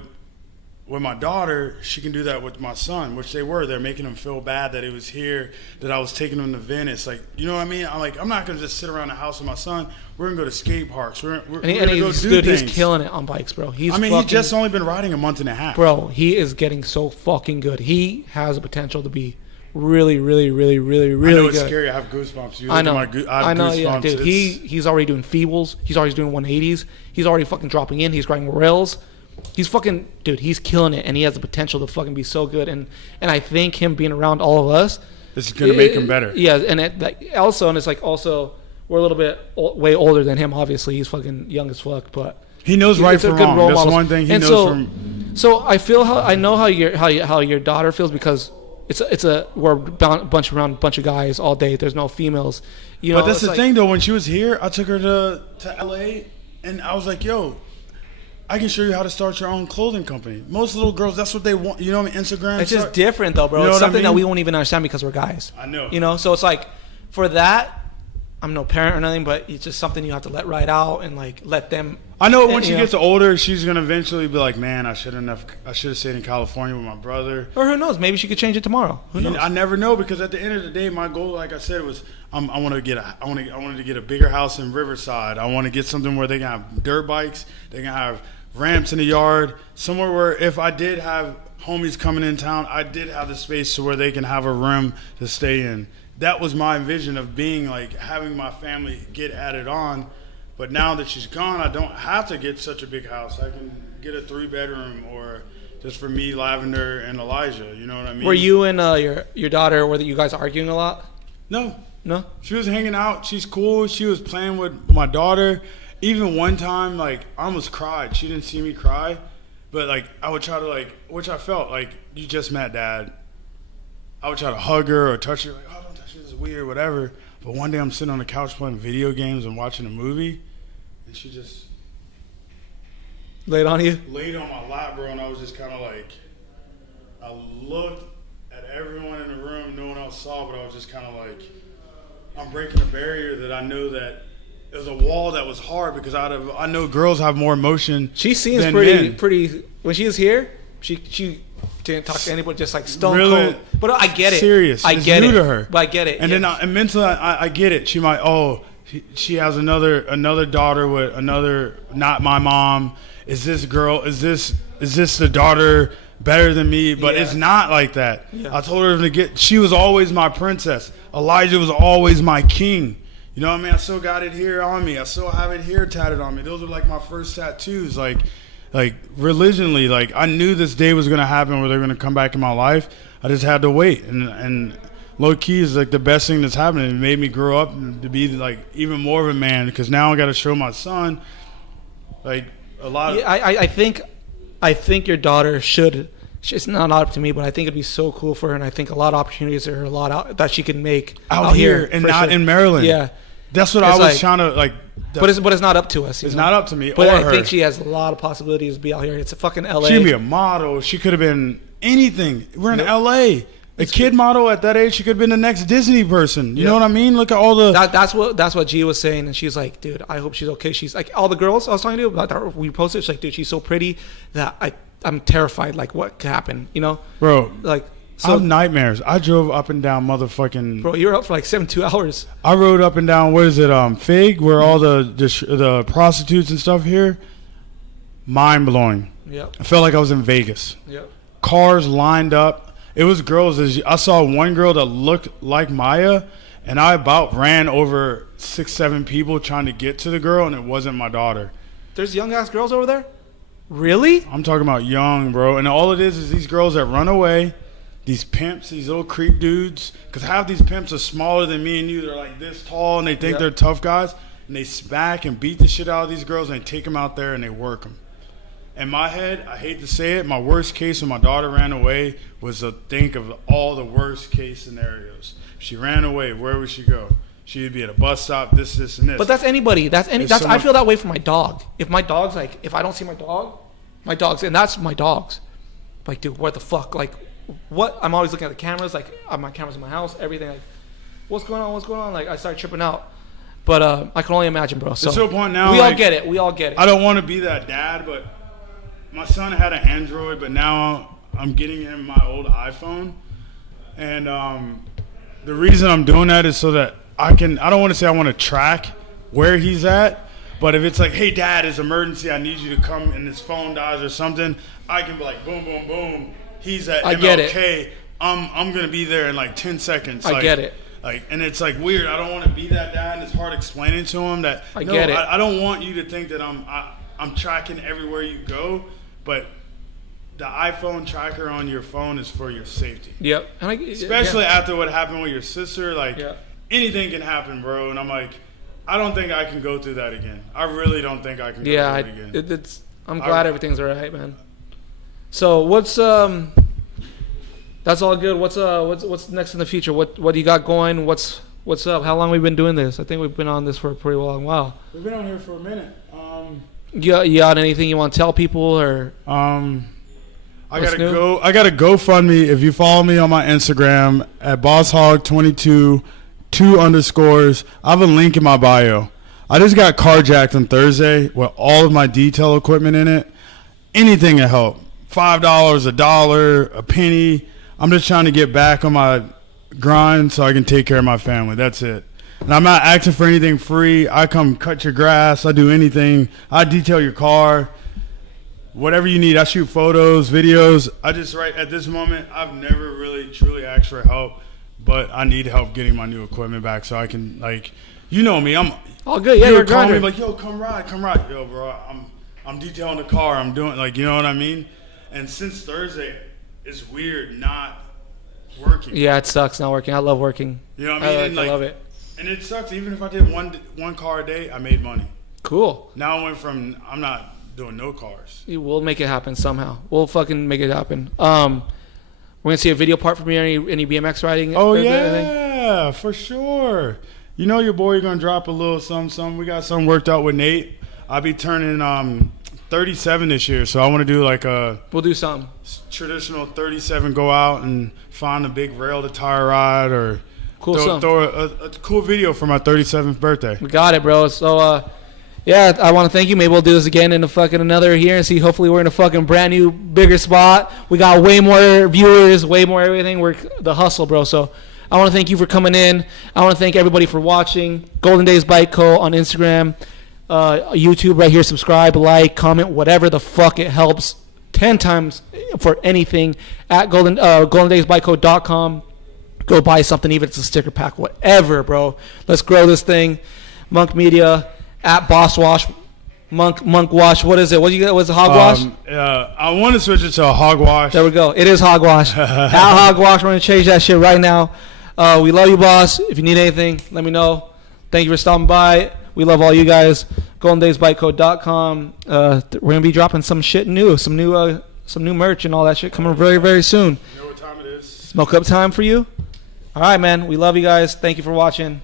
my daughter, she can do that with my son, which they were. They're making him feel bad that he was here, that I was taking him to Venice. Like, you know what I mean? I'm not going to just sit around the house with my son. We're going to go to skate parks. We're going to go do things. He's killing it on bikes, bro. He's just only been riding a month and a half. Bro, he is getting so fucking good. He has the potential to be really, really, really, really, really good. I know it's scary. I have goosebumps. I know, yeah, dude. He's already doing feebles. He's already doing 180s. He's already fucking dropping in. He's riding rails. He's fucking, dude, he's killing it, and he has the potential to fucking be so good. And I think him being around all of us, this is going to make him better. Yeah, and it's like also, we're a little bit way older than him, obviously. He's fucking young as fuck, but he knows right from wrong. That's one thing he knows from. So I know how your daughter feels because we're a bunch of guys all day. There's no females. But that's the thing, though. When she was here, I took her to LA, and I was like, yo, I can show you how to start your own clothing company. Most little girls, that's what they want. You know what I mean? Instagram. It's just different, though, bro. You know it's something that we won't even understand because we're guys. I know. You know, so it's like, for that, I'm no parent or nothing, but it's just something you have to let ride out and like let them. I know when she gets older, she's gonna eventually be like, man, I should have stayed in California with my brother. Or who knows? Maybe she could change it tomorrow. Who knows? I never know, because at the end of the day, my goal, like I said, was I wanted to get a bigger house in Riverside. I want to get something where they can have dirt bikes, they can have ramps in the yard, somewhere where if I did have homies coming in town, I did have the space to where they can have a room to stay in. That was my vision of being like having my family get added on. But now that she's gone, I don't have to get such a big house. I can get a 3-bedroom or just for me, Lavender, and Elijah. You know what I mean? Were you and your daughter, were you guys arguing a lot? No. She was hanging out. She's cool. She was playing with my daughter. Even one time, like, I almost cried. She didn't see me cry. But, like, I would try to, like, which I felt like, you just met Dad. I would try to hug her or touch her. Like, oh, don't touch me. This is weird, whatever. But one day I'm sitting on the couch playing video games and watching a movie. And she just laid on you? Laid on my lap, bro. And I was just kind of like, I looked at everyone in the room. No one else saw, but I was just kind of like, I'm breaking a barrier that I know that it was a wall that was hard, because I know girls have more emotion. She seems than pretty. Men. When she was here, she didn't talk to anybody, just like stone really? Cold. But I get it. Serious. I it's get new it. To her. But I get it. And then mentally, I get it. She might. She has another daughter with another, not my mom. Is this girl? Is this the daughter better than me? But it's not like that. Yeah. I told her she was always my princess. Elijah was always my king. You know what I mean? I still got it here on me. I still have it here tatted on me. Those are like my first tattoos. Like religionally, like I knew this day was gonna happen where they're gonna come back in my life. I just had to wait, and low key is like the best thing that's happened. It made me grow up to be like even more of a man, because now I got to show my son like a lot. Yeah, I think your daughter should. It's not up to me, but I think it'd be so cool for her, and I think a lot of opportunities are that she can make out here and not in Maryland. Yeah. That's what It's I was like- trying to like. But it's not up to us. It's not up to me But or I her. think she has a lot of possibilities to be out here. It's a fucking LA. She could be a model. She could have been anything. We're in LA. A kid model at that age, she could have been the next Disney person. You know what I mean? Look at all the. That's what G was saying, and she's like, dude, I hope she's okay. She's like, all the girls I was talking to about that, we posted. She's like, dude, she's so pretty that I'm terrified. Like, what could happen? You know, Bro, like. I have nightmares. I drove up and down motherfucking. Bro, you were up for like 72 hours. I rode up and down. What is it? Fig, where all the prostitutes and stuff here. Mind blowing. Yep. I felt like I was in Vegas. Yep. Cars lined up. It was girls. I saw one girl that looked like Maya, and I about ran over 6-7 people trying to get to the girl, and it wasn't my daughter. There's young ass girls over there. Really? I'm talking about young, bro. And all it is these girls that run away. These pimps, these little creep dudes, because half these pimps are smaller than me and you. They're like this tall, and they think they're tough guys. And they smack and beat the shit out of these girls, and they take them out there and they work them. In my head, I hate to say it, my worst case when my daughter ran away was to think of all the worst case scenarios. If she ran away, where would she go? She would be at a bus stop, this, and this. But that's anybody. Someone, I feel that way for my dog. If my dog's like, if I don't see my dog's, and that's my dog's. Like, dude, what the fuck? Like, what? I'm always looking at the cameras. Like, my cameras in my house, everything. Like, what's going on? Like, I start tripping out. But I can only imagine, bro. So it's to a point now. We all get it. I don't want to be that dad, but my son had an Android, but now I'm getting him my old iPhone. And the reason I'm doing that is so that I don't want to say I want to track where he's at, but if it's like, hey, Dad, it's emergency, I need you to come, and his phone dies or something, I can be like, boom, boom, boom. He's at I MLK. get it. I'm going to be there in like 10 seconds. I get it. Like, and it's like weird. I don't want to be that dad, and it's hard explaining to him that I get it. I don't want you to think that I'm tracking everywhere you go, but the iPhone tracker on your phone is for your safety. Yep. And Especially after what happened with your sister, like Yeah. anything can happen, bro. And I'm like, I don't think I can go through that again. I really don't think I can go through it again. I'm glad everything's all right, man. So what's that's all good. What's next in the future? What do you got going? What's up? How long have we been doing this? I think we've been on this for a pretty long while. We've been on here for a minute. You got anything you want to tell people or? I What's got new? a GoFundMe. If you follow me on my Instagram at BossHogg22, 2 underscores. I have a link in my bio. I just got carjacked on Thursday with all of my detail equipment in it. Anything to help. $5, $1, a penny. I'm just trying to get back on my grind so I can take care of my family. That's it. And I'm not asking for anything free. I come cut your grass. I do anything. I detail your car. Whatever you need. I shoot photos, videos. Right at this moment, I've never really truly asked for help, but I need help getting my new equipment back so I can, like, you know me. I'm all good. Yeah, you're a calling me grinder. like, yo, come ride. Yo, bro, I'm detailing the car. I'm doing, like, you know what I mean? And since Thursday, it's weird not working. Yeah, it sucks not working. I love working. You know what I mean? I love it. And it sucks. Even if I did one car a day, I made money. Cool. Now I went from I'm not doing no cars. We'll make it happen somehow. We'll fucking make it happen. We're gonna see a video part from you. Any BMX riding? Oh anything? yeah, for sure. You know your boy gonna drop a little something. We got something worked out with Nate. I'll be turning 37 this year, so I want to do like a We'll do something. traditional 37. Go out and find a big rail to tire ride or Cool throw something. a cool video for my 37th birthday. We got it, bro. So, yeah, I want to thank you. Maybe we'll do this again in a fucking another year and see. Hopefully, we're in a fucking brand new, bigger spot. We got way more viewers, way more everything. We're the hustle, bro. So, I want to thank you for coming in. I want to thank everybody for watching. Golden Days Bike Co. on Instagram, YouTube right here. Subscribe, like, comment, whatever the fuck. It helps 10 times for anything. At GoldenDaysBikeCo.com. Go buy something, even if it's a sticker pack, whatever, bro. Let's grow this thing. Monk Media, at Boss Wash, Monk Wash. What is it? What's it? Hog Wash? I want to switch it to a Hog Wash. There we go. It is Hog Wash. At Hog Wash, we're going to change that shit right now. We love you, boss. If you need anything, let me know. Thank you for stopping by. We love all you guys. GoldenDaysBikeCo.com. We're going to be dropping some shit new, some new merch and all that shit coming very, very soon. You know what time it is? Smoke up time for you. All right, man. We love you guys. Thank you for watching.